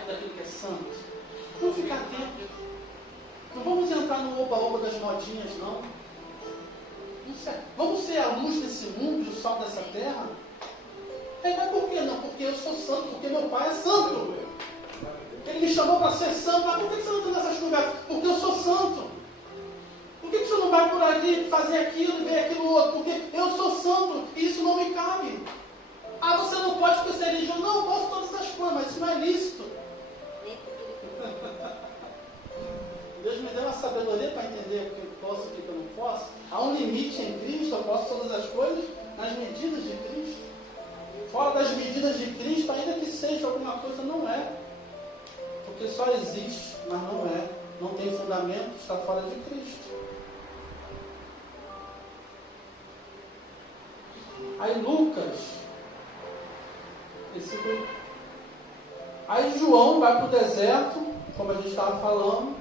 Tudo aquilo que é santo. Vamos ficar atentos. Não vamos entrar no oba-oba das modinhas, não. Vamos ser a luz desse mundo, o sal dessa terra. Mas por que não? Porque eu sou santo, porque meu pai é santo. Ele me chamou para ser santo. Mas por que você não está nessas conversas? Porque eu sou santo. Por que você não vai por ali fazer aquilo e ver aquilo outro? Porque eu sou santo e isso não me cabe. Ah, você não pode porque você é religioso. Não, eu posso todas essas coisas, mas isso não é lícito. Deus me deu uma sabedoria para entender o que eu posso e o que eu não posso. Há um limite em Cristo, eu posso todas as coisas nas medidas de Cristo. Fora das medidas de Cristo, ainda que seja alguma coisa, não é. Porque só existe, mas não é. Não tem fundamento, está fora de Cristo. Aí Lucas Versículo. Aí João vai para o deserto, como a gente estava falando,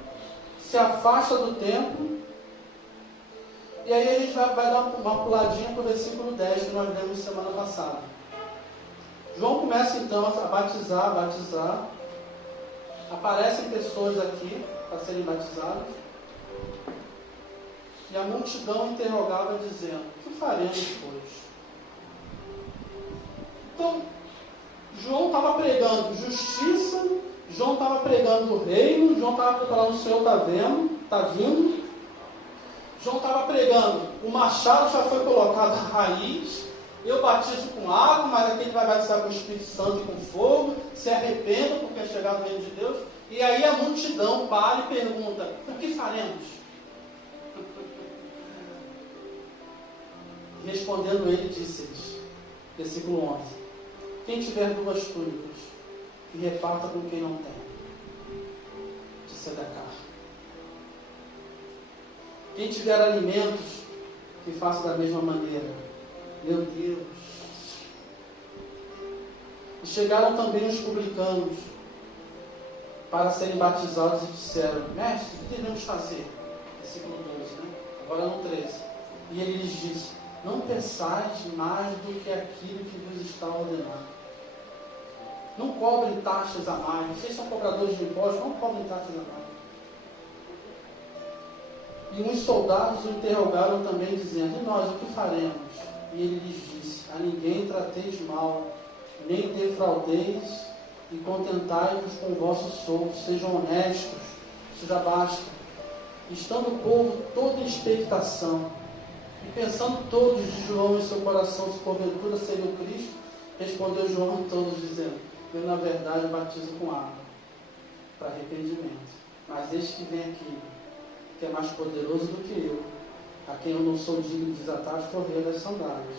se afasta do templo, e aí a gente vai dar uma puladinha para o versículo 10 que nós lemos semana passada. João começa então a batizar. Aparecem pessoas aqui para serem batizadas. E a multidão interrogava dizendo: o que faremos, pois? Então, João estava pregando justiça, João estava pregando o reino, João estava falando: o Senhor está vindo. João estava pregando: o machado já foi colocado à raiz, eu batizo com água, mas aquele vai batizar com o Espírito Santo e com fogo, se arrependam porque é chegado o reino de Deus. E aí a multidão para e pergunta: o que faremos? E respondendo ele, disse-lhes, versículo 11: quem tiver 2 túnicas, que reparta com quem não tem, de Sedecar. Quem tiver alimentos, que faça da mesma maneira. Meu Deus! E chegaram também os publicanos para serem batizados e disseram: mestre, o que devemos fazer? Versículo 12, né? Agora no 13. E ele lhes disse: não pensais mais do que aquilo que vos está ordenado. Não cobrem taxas a mais. Vocês são cobradores de impostos, não cobrem taxas a mais. E uns soldados o interrogaram também, dizendo: e nós, o que faremos? E ele lhes disse: a ninguém trateis mal, nem defraudeis, e contentai-vos com o vosso soldo. Sejam honestos, isso já basta. Estando o povo todo em expectação, e pensando todos de João em seu coração, se porventura seria o Cristo, respondeu João a todos, dizendo: eu na verdade batizo com água, para arrependimento. Mas este que vem aqui, que é mais poderoso do que eu, a quem eu não sou digno de desatar as correias das sandálias,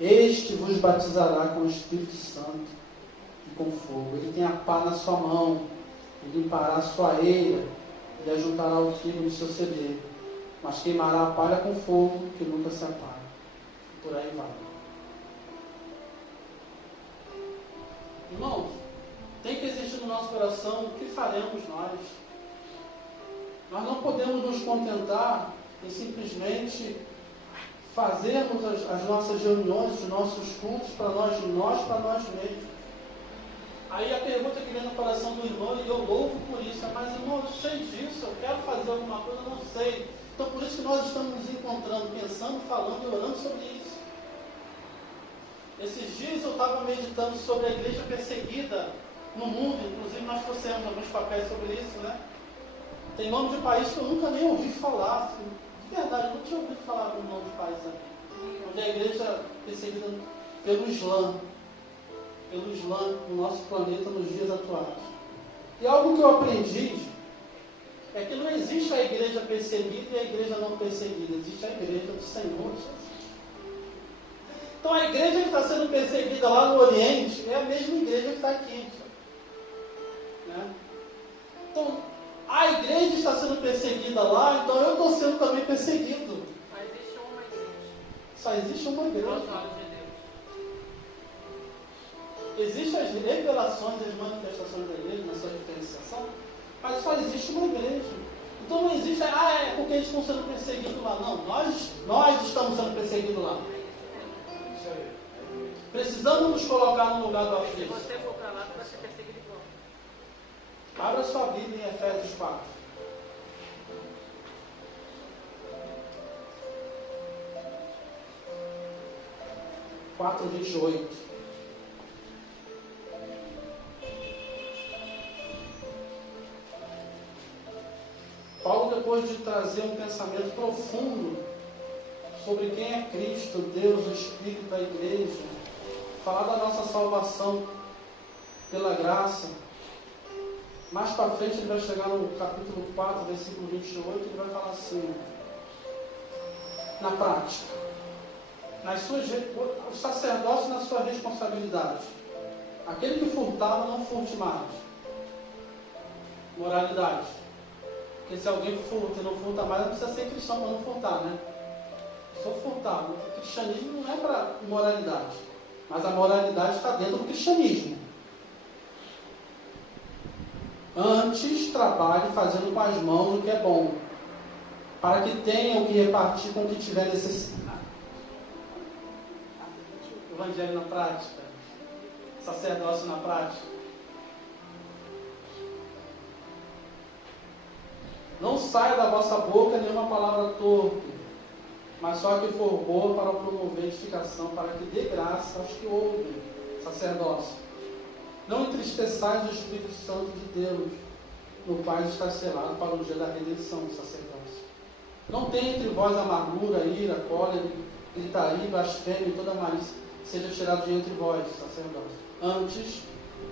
este vos batizará com o Espírito Santo e com fogo. Ele tem a pá na sua mão, e limpará a sua eira, e ajuntará o trigo no seu celeiro, mas queimará a palha com fogo, que nunca se apaga. E por aí vai. Irmãos, tem que existir no nosso coração: o que faremos nós? Nós não podemos nos contentar em simplesmente fazermos as nossas reuniões, os nossos cultos para nós mesmos. Aí a pergunta que vem no coração do irmão, e eu louvo por isso: mas irmão, eu sei disso, eu quero fazer alguma coisa, eu não sei. Então por isso que nós estamos nos encontrando, pensando, falando e orando sobre isso. Esses dias eu estava meditando sobre a igreja perseguida no mundo, inclusive nós trouxemos alguns papéis sobre isso, né? Tem nome de país que eu nunca nem ouvi falar, assim, de verdade, eu não tinha ouvido falar do nome de país aqui, onde a igreja é perseguida pelo Islã no nosso planeta nos dias atuais. E algo que eu aprendi é que não existe a igreja perseguida e a igreja não perseguida, existe a igreja do Senhor Jesus. Então a igreja que está sendo perseguida lá no Oriente é a mesma igreja que está aqui, né? Então a igreja está sendo perseguida lá, então eu estou sendo também perseguido. Só existe uma igreja. Só existe uma igreja. Aos olhos de Deus. Existem as revelações e as manifestações da igreja na sua diferenciação, mas só existe uma igreja. Então não existe, é porque eles estão sendo perseguidos lá. Não, nós estamos sendo perseguidos lá. Isso aí. Precisamos nos colocar no lugar do Se aflito. você for para lá, tu vai ser perseguido igual. Abra sua Bíblia em Efésios 4. Quatro, 28. Paulo, depois de trazer um pensamento profundo sobre quem é Cristo, Deus, o Espírito, a Igreja, falar da nossa salvação pela graça, mais para frente ele vai chegar no capítulo 4, versículo 28, ele vai falar assim: na prática, o sacerdócio na sua responsabilidade, aquele que furtava, não furte mais. Moralidade, porque se alguém furta e não furta mais, não precisa ser cristão para não furtar, né? Se eu furtar, o cristianismo não é para moralidade. Mas a moralidade está dentro do cristianismo. Antes, trabalhe fazendo com as mãos o que é bom, para que tenha o que repartir com o que tiver necessidade. Evangelho na prática. Sacerdócio na prática. Não saia da vossa boca nenhuma palavra torpe, mas só que for boa para promover edificação, para que dê graça aos que ouvem. Sacerdócio. Não entristeçais o Espírito Santo de Deus, no qual está selado para o dia da redenção. Sacerdócio. Não tenha entre vós amargura, ira, cólera, gritaria, blasfêmia e toda malícia. Seja tirado de entre vós. Sacerdócio. Antes,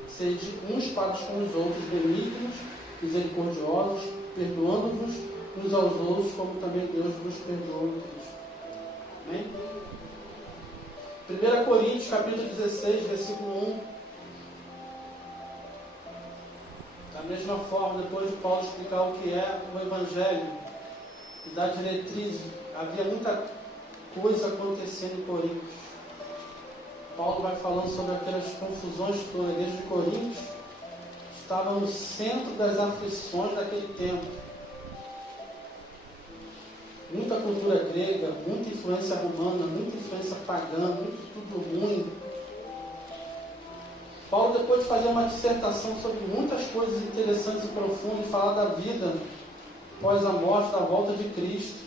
sede uns para com os outros benignos, misericordiosos, perdoando-vos uns aos outros, como também Deus vos perdoou em Cristo. Amém? 1 Coríntios, capítulo 16, versículo 1. Da mesma forma, depois de Paulo explicar o que é o Evangelho e dar diretriz, havia muita coisa acontecendo em Coríntios. Paulo vai falando sobre aquelas confusões que a igreja de Coríntios estava no centro das aflições daquele tempo. Muita cultura grega, muita influência romana, muita influência pagã, muito tudo ruim. Paulo, depois de fazer uma dissertação sobre muitas coisas interessantes e profundas, e falar da vida após a morte, da volta de Cristo,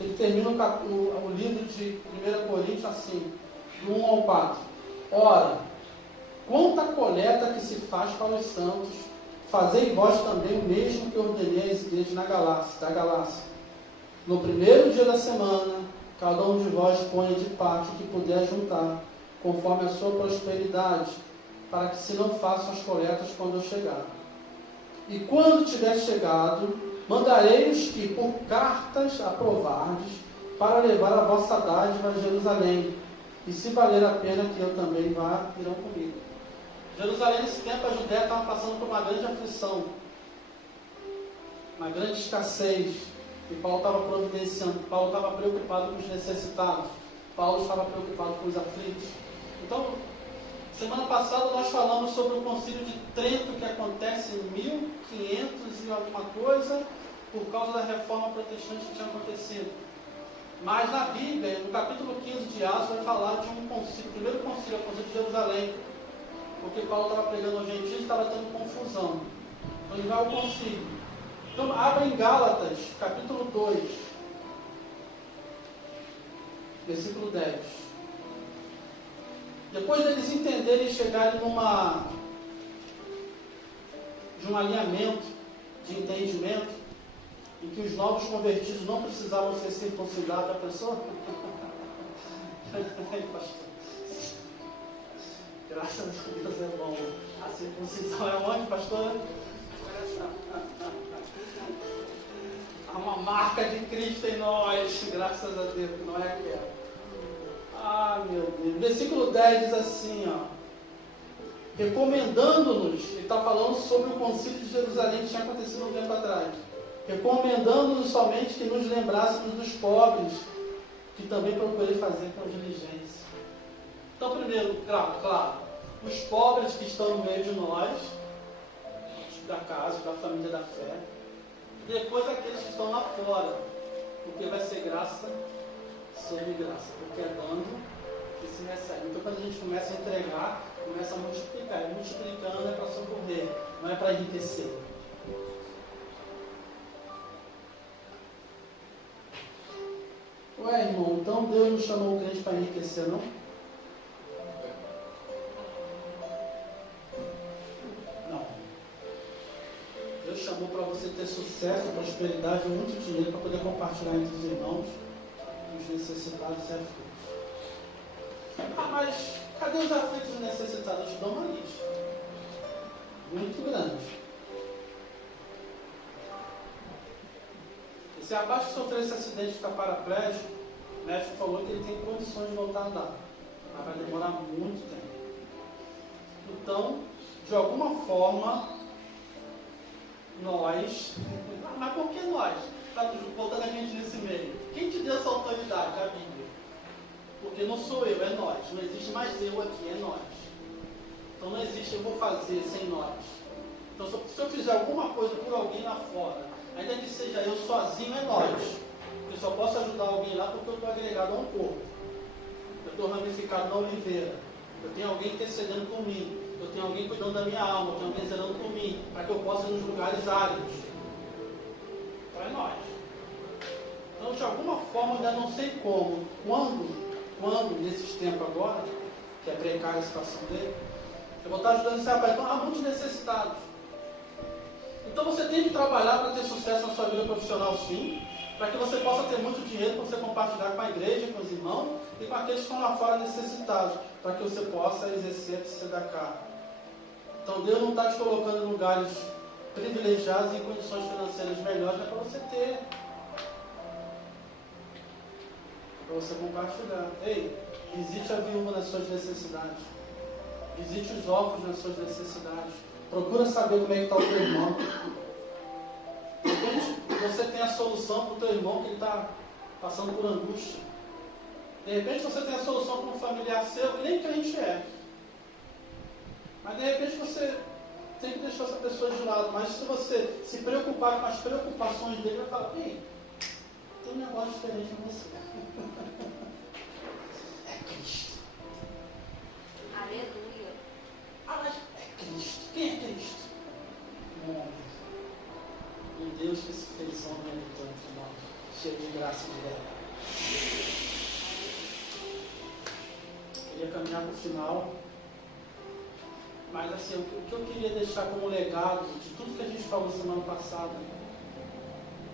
ele termina o livro de 1 Coríntios assim, do 1 ao 4. Ora, quanto à coleta que se faz para os santos, fazei vós também o mesmo que ordenei às igrejas da Galácia. No primeiro dia da semana, cada um de vós ponha de parte o que puder juntar, conforme a sua prosperidade, para que se não façam as coletas quando eu chegar. E quando tiver chegado, mandarei-os que por cartas aprovardes, para levar a vossa dádiva a Jerusalém, e se valer a pena que eu também vá, irão comigo. Jerusalém, nesse tempo, a Judéia estava passando por uma grande aflição, uma grande escassez, e Paulo estava providenciando. Paulo estava preocupado com os necessitados, Paulo estava preocupado com os aflitos. Então, semana passada nós falamos sobre o Concílio de Trento, que acontece em 1500 e alguma coisa, por causa da reforma protestante que tinha acontecido. Mas na Bíblia, no capítulo 15 de Atos, vai falar de um concílio, o primeiro concílio, o concílio de Jerusalém, porque Paulo estava pregando aos gentios e estava tendo confusão. Então ele vai ao concílio. Então abra em Gálatas, capítulo 2, versículo 10. Depois deles entenderem e chegarem de um alinhamento de entendimento, em que os novos convertidos não precisavam ser circuncidados, a pessoa? Graças a Deus é bom. A circuncisão é onde, pastor? Há uma marca de Cristo em nós, graças a Deus, que não é aquela. Ah, meu Deus. Versículo 10 diz assim, ó. Recomendando-nos, ele está falando sobre o concílio de Jerusalém que tinha acontecido um tempo atrás. Recomendando-nos somente que nos lembrássemos dos pobres, que também procurei fazer com diligência. Então, primeiro, claro, os pobres que estão no meio de nós, da casa, da família da fé, depois aqueles que estão lá fora, porque vai ser graça sobre graça, porque é dando que se recebe. Então, quando a gente começa a entregar, começa a multiplicar, e multiplicando é para socorrer, não é para enriquecer. Ué, irmão, então Deus não chamou o crente para enriquecer, não? Não. Deus chamou para você ter sucesso, prosperidade e muito dinheiro para poder compartilhar entre os irmãos, os necessitados e aflitos. Ah, mas cadê os aflitos e necessitados? Eu te dou uma lista muito grande. Se abaixo de sofrer esse acidente e ficar paraplégico, o médico falou que ele tem condições de voltar a andar, mas vai demorar muito tempo. Então, de alguma forma, nós, mas por que nós? Está botando a gente nesse meio. Quem te deu essa autoridade? A Bíblia. Porque não sou eu, é nós. Não existe mais eu aqui, é nós. Então não existe eu vou fazer sem nós. Então se eu fizer alguma coisa por alguém lá fora, ainda que seja eu sozinho, é nós. Eu só posso ajudar alguém lá porque eu estou agregado a um corpo. Eu estou ramificado na oliveira. Eu tenho alguém intercedendo por mim. Eu tenho alguém cuidando da minha alma. Eu tenho alguém zelando por mim. Para que eu possa ir nos lugares áridos. Então é nós. Então de alguma forma, eu ainda não sei como, quando nesses tempos agora, que é precária a situação dele, eu vou estar ajudando esse rapaz. Então há muitos necessitados. Então você tem que trabalhar para ter sucesso na sua vida profissional, sim, para que você possa ter muito dinheiro para você compartilhar com a igreja, com os irmãos e com aqueles que estão lá fora necessitados, para que você possa exercer a tzedakah. Então Deus não está te colocando em lugares privilegiados em condições financeiras melhores, é para você ter, para você compartilhar. Ei, visite a viúva nas suas necessidades, visite os órfãos nas suas necessidades, procura saber como é que está o teu irmão. De repente você tem a solução para o teu irmão que ele está passando por angústia. De repente você tem a solução para um familiar seu que nem crente é. Mas de repente você tem que deixar essa pessoa de lado. Mas se você se preocupar com as preocupações dele, vai falar: ei, tem um negócio diferente em você. É Cristo. Aleluia. Ah, mas é Cristo. Quem é Cristo? Um homem. Um Deus que se fez homem habitante, irmão, cheio de graça e de verdade. Queria caminhar para o final, mas assim, o que eu queria deixar como legado de tudo que a gente falou semana passada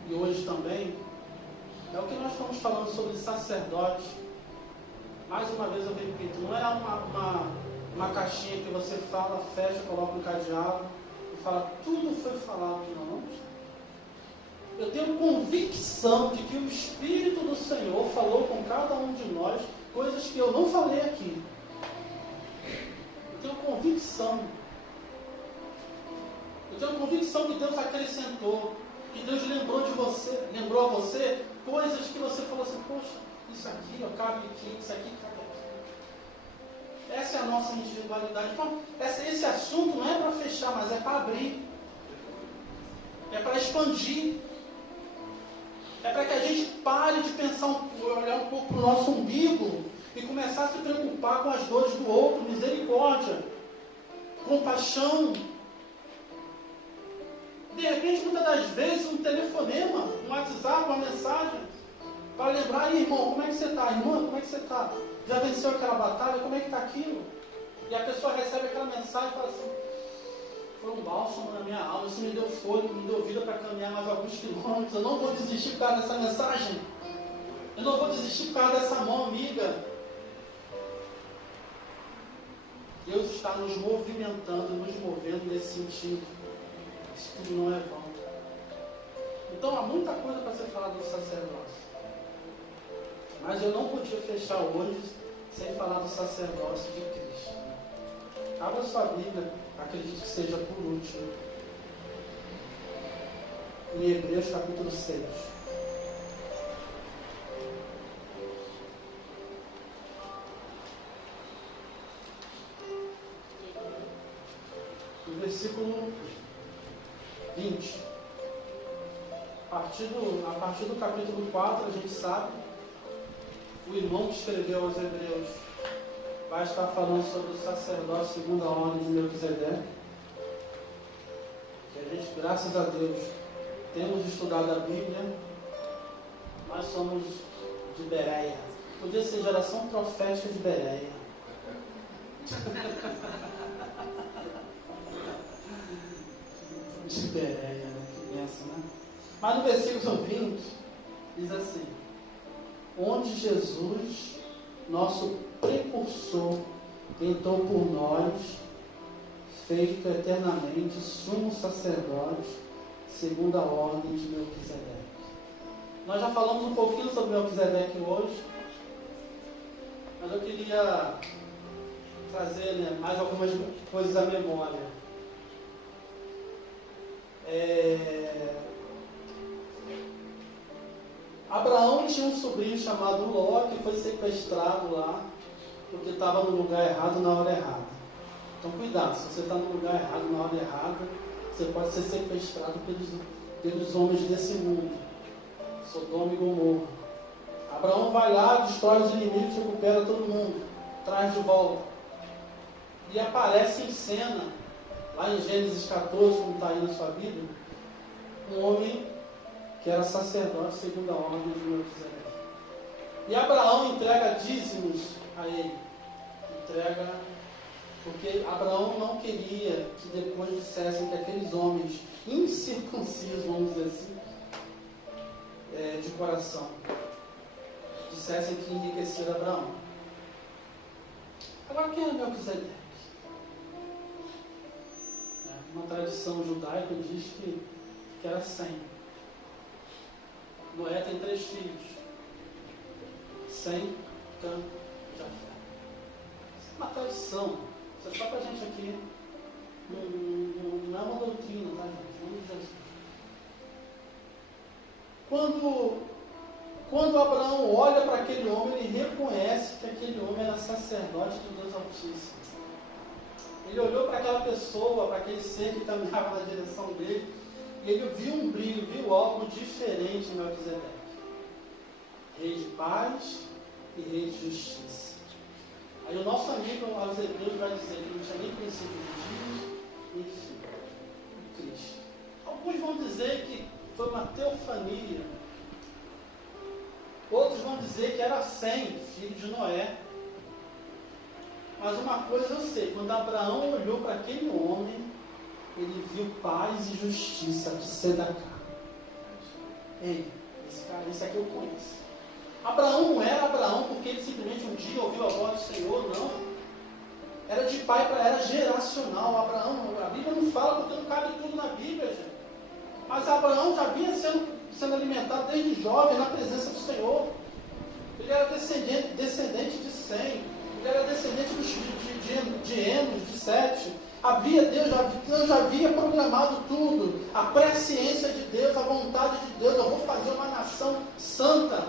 e hoje também, é o que nós estamos falando sobre sacerdote. Mais uma vez eu repito, não é uma caixinha que você fala, fecha, coloca um cadeado e fala, tudo foi falado aqui, não. Eu tenho convicção de que o Espírito do Senhor falou com cada um de nós coisas que eu não falei aqui. Eu tenho convicção. Eu tenho convicção que Deus acrescentou, que Deus lembrou a você coisas que você falou assim, poxa, isso aqui, ó, cabe aqui, isso aqui cabe aqui. Essa é a nossa individualidade. Então, esse assunto não é para fechar, mas é para abrir. É para expandir. É para que a gente pare de pensar, olhar um pouco para o nosso umbigo e começar a se preocupar com as dores do outro, misericórdia, compaixão. De repente, muitas das vezes, um telefonema, um WhatsApp, uma mensagem, para lembrar, irmão, como é que você está? Irmã, como é que você está? Já venceu aquela batalha? Como é que está aquilo? E a pessoa recebe aquela mensagem e fala assim, foi um bálsamo na minha alma, isso me deu fôlego, me deu vida para caminhar mais alguns quilômetros. Eu não vou desistir por causa dessa mensagem. Eu não vou desistir por causa dessa mão amiga. Deus está nos movimentando, nos movendo nesse sentido. Isso tudo não é vão. Então há muita coisa para ser falada do sacerdócio. Mas eu não podia fechar hoje sem falar do sacerdócio de Cristo. Abra sua Bíblia, acredito que seja por último. Em Hebreus capítulo 6. No versículo 20. A partir do capítulo 4, a gente sabe, o irmão que escreveu aos Hebreus vai estar falando sobre o sacerdócio segundo a ordem de Melquisedeque. Que a gente, graças a Deus, temos estudado a Bíblia. Nós somos de Bereia. Podia ser geração profética de Bereia. De Bereia, né? Que benção, né? Mas no versículo 20, diz assim: onde Jesus, nosso precursor, entrou por nós, feito eternamente sumo sacerdote, segundo a ordem de Melquisedeque. Nós já falamos um pouquinho sobre Melquisedeque hoje, mas eu queria trazer, né, mais algumas coisas à memória. Abraão tinha um sobrinho chamado Ló, que foi sequestrado lá, porque estava no lugar errado na hora errada. Então cuidado, se você está no lugar errado na hora errada, você pode ser sequestrado pelos homens desse mundo. Sodoma e Gomorra. Abraão vai lá, destrói os inimigos, recupera todo mundo, traz de volta. E aparece em cena, lá em Gênesis 14, como está aí na sua Bíblia, um homem que era sacerdote segundo a ordem de Melquisedeque. E Abraão entrega dízimos a ele. Entrega, porque Abraão não queria que depois dissessem que aqueles homens incircuncisos, vamos dizer assim, de coração, dissessem que enriqueceram Abraão. Agora, quem é Melquisedeque? Uma tradição judaica diz que era 100. Noé tem 3 filhos. 100, Cã, Jafé. Isso é uma tradição. Isso é só para a gente aqui. Não é uma doutrina, tá, gente? Vamos dizer assim. Quando Abraão olha para aquele homem, ele reconhece que aquele homem era sacerdote do Deus Altíssimo. Ele olhou para aquela pessoa, para aquele ser que caminhava na direção dele, e ele viu um brilho, viu algo diferente em Melquisedeque. Rei de paz e rei de justiça. Aí o nosso amigo aos Hebreus vai dizer que não tinha nem princípio de Deus, nem fim. O Cristo. Alguns vão dizer que foi uma teofania. Outros vão dizer que era Sem, filho de Noé. Mas uma coisa eu sei, quando Abraão olhou para aquele homem, ele viu paz e justiça de Sedacar. Ei, esse cara, esse aqui eu conheço. Abraão não era Abraão porque ele simplesmente um dia ouviu a voz do Senhor, não. Era de pai para, era geracional. Abraão, a Bíblia não fala porque não cabe tudo na Bíblia, gente. Mas Abraão já vinha sendo alimentado desde jovem na presença do Senhor. Ele era descendente de Sem. Ele era descendente de Enos, de Sete. Deus já havia programado tudo. A presciência de Deus, a vontade de Deus. Eu vou fazer uma nação santa.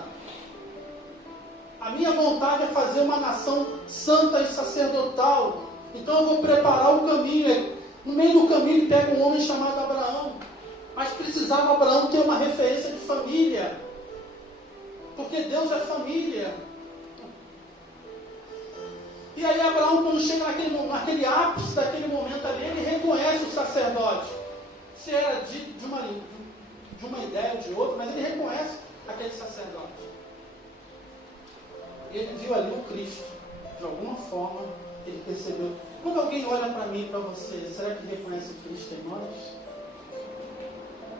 A minha vontade é fazer uma nação santa e sacerdotal. Então eu vou preparar o caminho. No meio do caminho ele pega um homem chamado Abraão. Mas precisava Abraão ter uma referência de família. Porque Deus é família. E aí Abraão, quando chega naquele ápice daquele momento ali, ele reconhece o sacerdote. Se era de uma ideia ou de outra, mas ele reconhece aquele sacerdote. Ele viu ali o Cristo. De alguma forma, ele percebeu. Quando alguém olha para mim e para você, será que reconhece o Cristo em nós?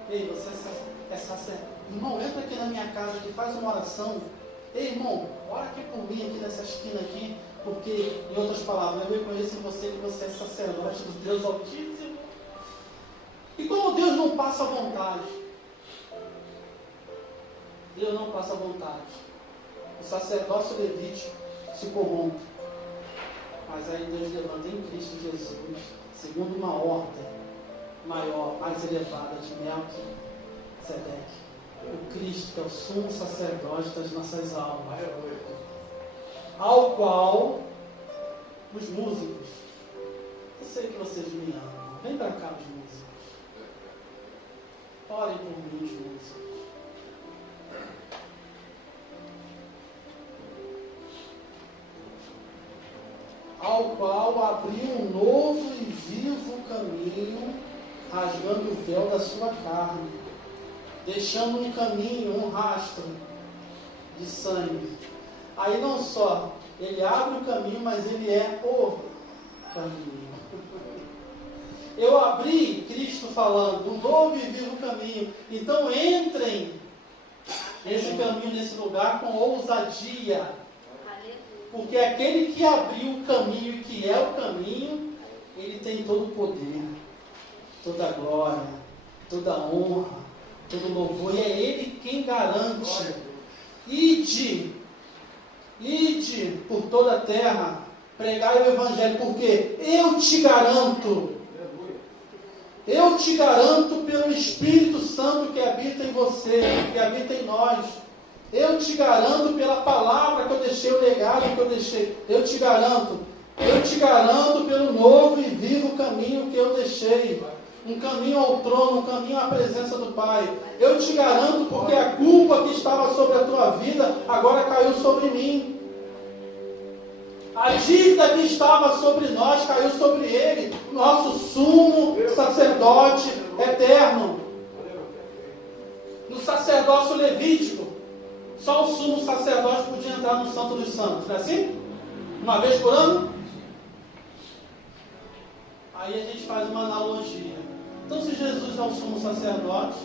Ei, você é sacerdote. Irmão, entra aqui na minha casa e faz uma oração. Ei, irmão, ora aqui por mim, aqui nessa esquina aqui. Porque, em outras palavras, eu reconheço em você que você é sacerdote do Deus Altíssimo. E como Deus não passa vontade, Deus não passa vontade. O sacerdócio levítico se corrompe. Mas aí Deus levanta em Cristo Jesus, segundo uma ordem maior, mais elevada de Melquisedeque. O Cristo, que é o sumo sacerdote das nossas almas. Ao qual os músicos, eu sei que vocês me amam, vem para cá os músicos, orem por mim os músicos. Ao qual abriu um novo e vivo caminho, rasgando o véu da sua carne, deixando um caminho, um rastro de sangue. Aí não só ele abre o caminho, mas ele é o caminho. Eu abri, Cristo falando, um novo e vivo caminho. Então entrem nesse caminho, nesse lugar, com ousadia. Porque aquele que abriu o caminho e que é o caminho, ele tem todo o poder, toda a glória, toda a honra, todo o louvor. E é ele quem garante. Ide por toda a terra, pregai o Evangelho, porque eu te garanto pelo Espírito Santo que habita em você, que habita em nós, Eu te garanto pela palavra que eu deixei, o legado que eu deixei. Eu te garanto pelo novo e vivo caminho que eu deixei. Um caminho ao trono, um caminho à presença do Pai. Eu te garanto porque a culpa que estava sobre a tua vida agora caiu sobre mim. A dívida que estava sobre nós caiu sobre ele, nosso sumo sacerdote eterno. No sacerdócio levítico, só o sumo sacerdote podia entrar no Santo dos Santos, não é assim? Uma vez por ano? Aí a gente faz uma analogia. Então, se Jesus é o sumo sacerdote,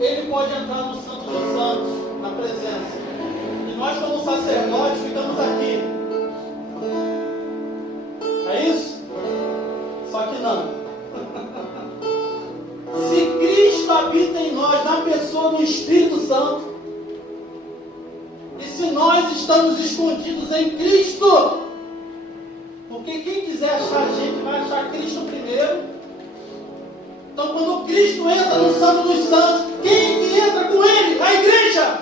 ele pode entrar no Santo dos Santos, na presença. E nós, como sacerdotes, ficamos aqui. É isso? Só que não. Se Cristo habita em nós, na pessoa do Espírito Santo, e se nós estamos escondidos em Cristo, porque quem quiser achar a gente vai achar Cristo primeiro. Então, quando Cristo entra no Santo dos Santos, quem que entra com Ele? A igreja,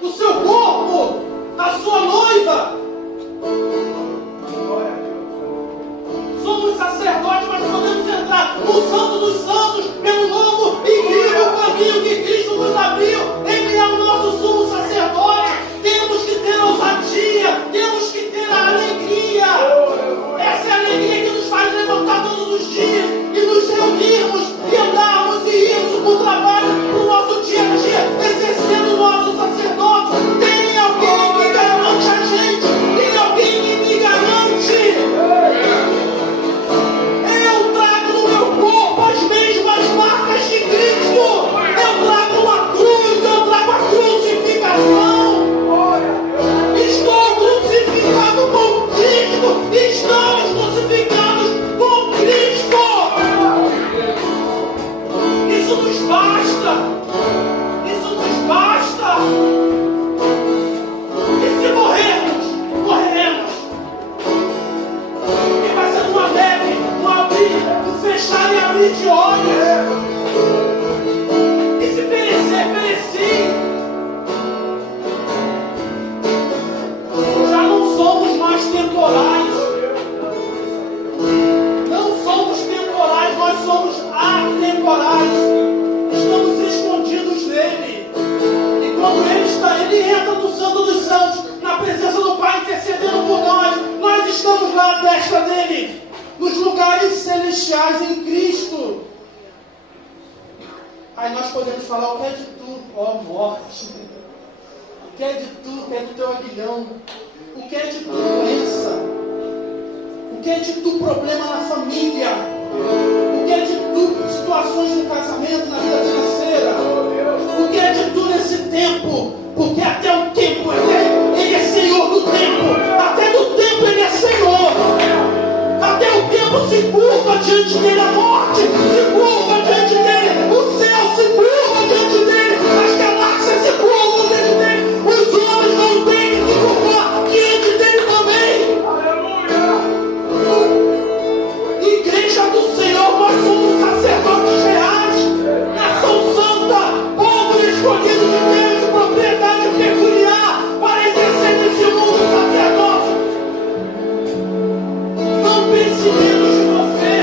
o seu corpo, a sua noiva. Somos sacerdotes, mas podemos entrar no Santo dos Santos pelo novo e vivo caminho que Cristo nos abriu. Ele é o nosso sumo sacerdote. Temos que ter ousadia, temos que ter a alegria. Essa é a alegria que nos faz levantar todos os dias e nos reunirmos e andarmos e irmos para o trabalho, para o nosso dia a dia, exercendo o nosso sacerdócio. Tem alguém que garante a gente, tem alguém que me garante. Eu trago no meu corpo as mesmas marcas de Cristo. Eu trago uma cruz, eu trago a crucificação. Estou crucificado com Cristo. Estamos crucificados com Cristo. Isso nos basta. Isso nos basta. E se morrermos, morreremos. E vai ser uma leve, um abrir, um fechar e abrir de olhos. E se perecer, pereci. Já não somos mais temporais. Não somos temporais, nós somos atemporais. Estamos escondidos nele. E quando ele está, ele entra no Santo dos Santos, na presença do Pai intercedendo por nós. Nós estamos lá à destra dele, nos lugares celestiais em Cristo. Aí nós podemos falar: o que é de tu, ó morte? O que é de tu, o que é do teu aguilhão? O que é de tu, doença? O que é de tu, problema na família? O que é de tu, situações no casamento, na vida financeira? O que é de tu nesse tempo? Porque até o tempo, ele é Senhor do tempo. Até do tempo ele é Senhor. Até o tempo se curva diante dele, a morte se curva diante dele, o céu se curva diante dele, as galáxias se curvam diante dele, os homens não têm que se curvar diante dele também. Igreja do Senhor, nós somos sacerdotes reais, nação santa, povo escolhido de Deus, de propriedade peculiar, para exercer nesse mundo o sacerdócio. Não pense menos de você.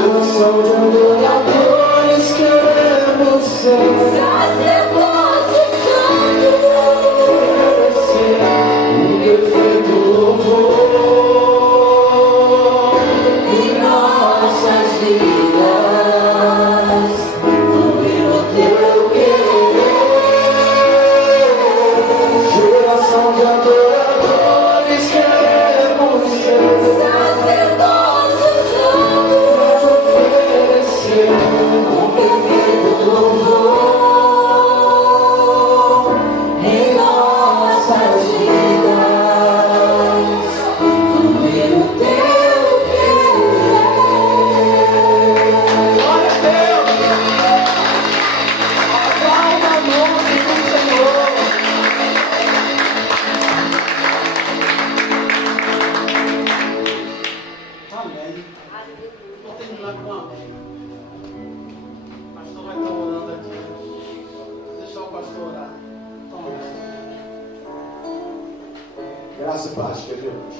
Geração de adoradores queremos ser Sacerdócio santo, oferecer um perfeito louvor em nossas vidas, fluir o teu querer. Geração de adoradores queremos ser Sacerdócio santo, oferecer um perfeito louvor em nossas vidas, fluir o teu querer. Glória a Deus! Aplauda o nome do Senhor! Amém. Vou terminar com um amém. O pastor vai estar orando aqui. Vou deixar o pastor orar. Toma. Graça e paz, queridos.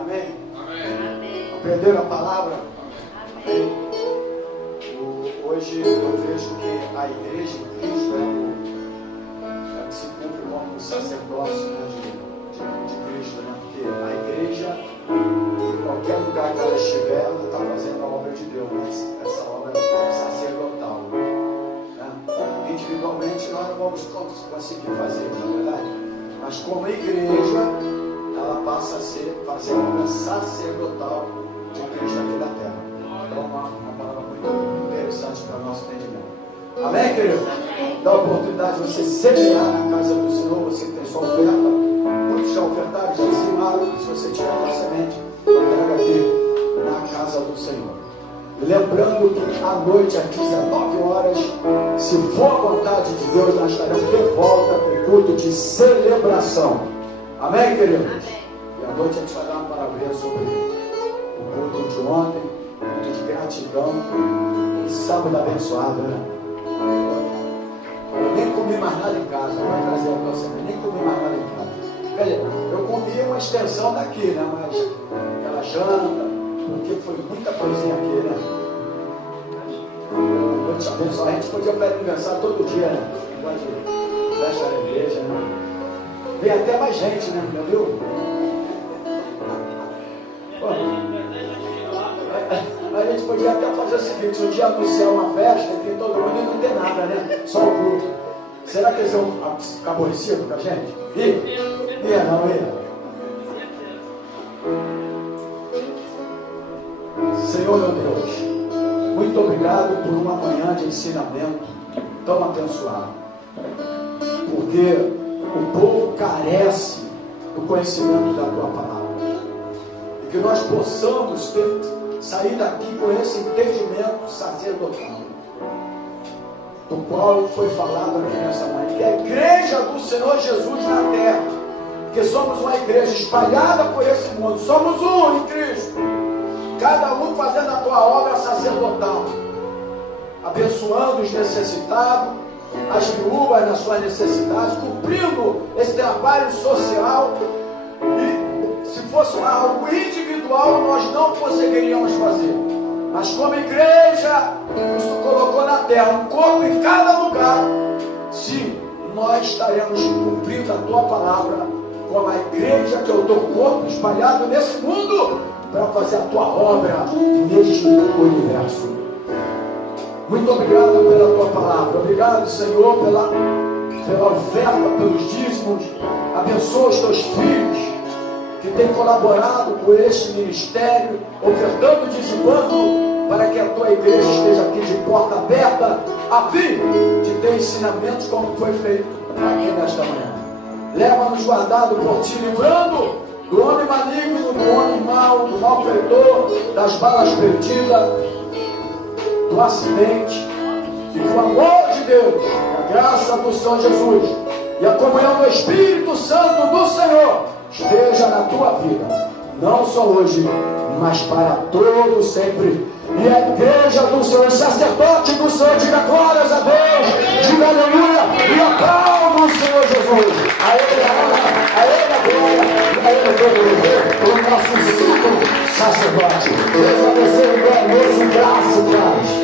Amém? Amém. Aprenderam a palavra? Amém. Hoje eu vejo que a igreja de Cristo é que se cumpre como um sacerdócio, né, de Cristo, né? Porque a igreja, em qualquer lugar que ela estiver, ela está fazendo a obra de Deus, mas essa obra é sacerdotal, né? Individualmente nós não vamos conseguir fazer, na verdade, mas como igreja ela passa a fazer a obra sacerdotal de Cristo aqui na terra. Então uma palavra muito interessante para o nosso entendimento. Amém, querido? Dá a oportunidade de você semear na casa do Senhor, você que tem sua oferta. Muitos já ofertaram, já dizimaram. Se você tiver uma semente, entrega aqui na casa do Senhor. Lembrando que à noite, às 19 horas, se for a vontade de Deus, nós estaremos de volta para o culto de celebração. Amém, queridos? Amém. E à noite a gente vai dar uma palavra sobre o culto de ontem, culto de gratidão, e sábado abençoado, né? Eu nem comi mais nada em casa, vai trazer a nossa, nem comi mais nada em casa. Quer dizer, eu comi uma extensão daqui, né? Mas aquela janta, porque foi muita coisinha aqui, né? Noite abençoada, a gente podia aniversário todo dia, né? Negócio de festa da igreja, né? Vem até mais gente, né? Já viu? A gente podia até fazer o seguinte: um dia anunciar uma festa e tem todo mundo e não tem nada, né? Só o culto. Será que eles vão ficar aborrecidos com a gente? Ia, não ia. Senhor meu Deus, muito obrigado por uma manhã de ensinamento tão abençoado. Porque o povo carece do conhecimento da tua palavra. E que nós possamos sair daqui com esse entendimento sacerdotal, do qual foi falado aqui nessa manhã, que é a igreja do Senhor Jesus na terra, que somos uma igreja espalhada por esse mundo, somos um em Cristo, cada um fazendo a tua obra sacerdotal, abençoando os necessitados, as viúvas nas suas necessidades, cumprindo esse trabalho social. E se fosse algo individual, nós não conseguiríamos fazer. Mas como igreja, Cristo colocou na terra um corpo em cada lugar. Sim, nós estaremos cumprindo a tua palavra como a igreja, que é o teu corpo espalhado nesse mundo, para fazer a tua obra neste universo. Muito obrigado pela tua palavra. Obrigado, Senhor, pela oferta, pelos dízimos. Abençoa os teus filhos que têm colaborado com este ministério, ofertando, dizimando, para que a tua igreja esteja aqui de porta aberta, a fim de ter ensinamentos como foi feito aqui nesta manhã. Leva-nos guardado por ti, livrando do homem maligno, do homem mau, do malfeitor, das balas perdidas, do acidente. E que o amor de Deus, a graça do Senhor Jesus e a comunhão do Espírito Santo do Senhor esteja na tua vida, não só hoje, mas para todo sempre. E a igreja do Senhor, o sacerdote do Senhor, diga glórias a Deus, diga aleluia, e aplauda o Senhor Jesus. A Ele a honra, a Ele a glória, a Ele o nosso santo sacerdote. Deus abençoe. mesmo braço, Pai.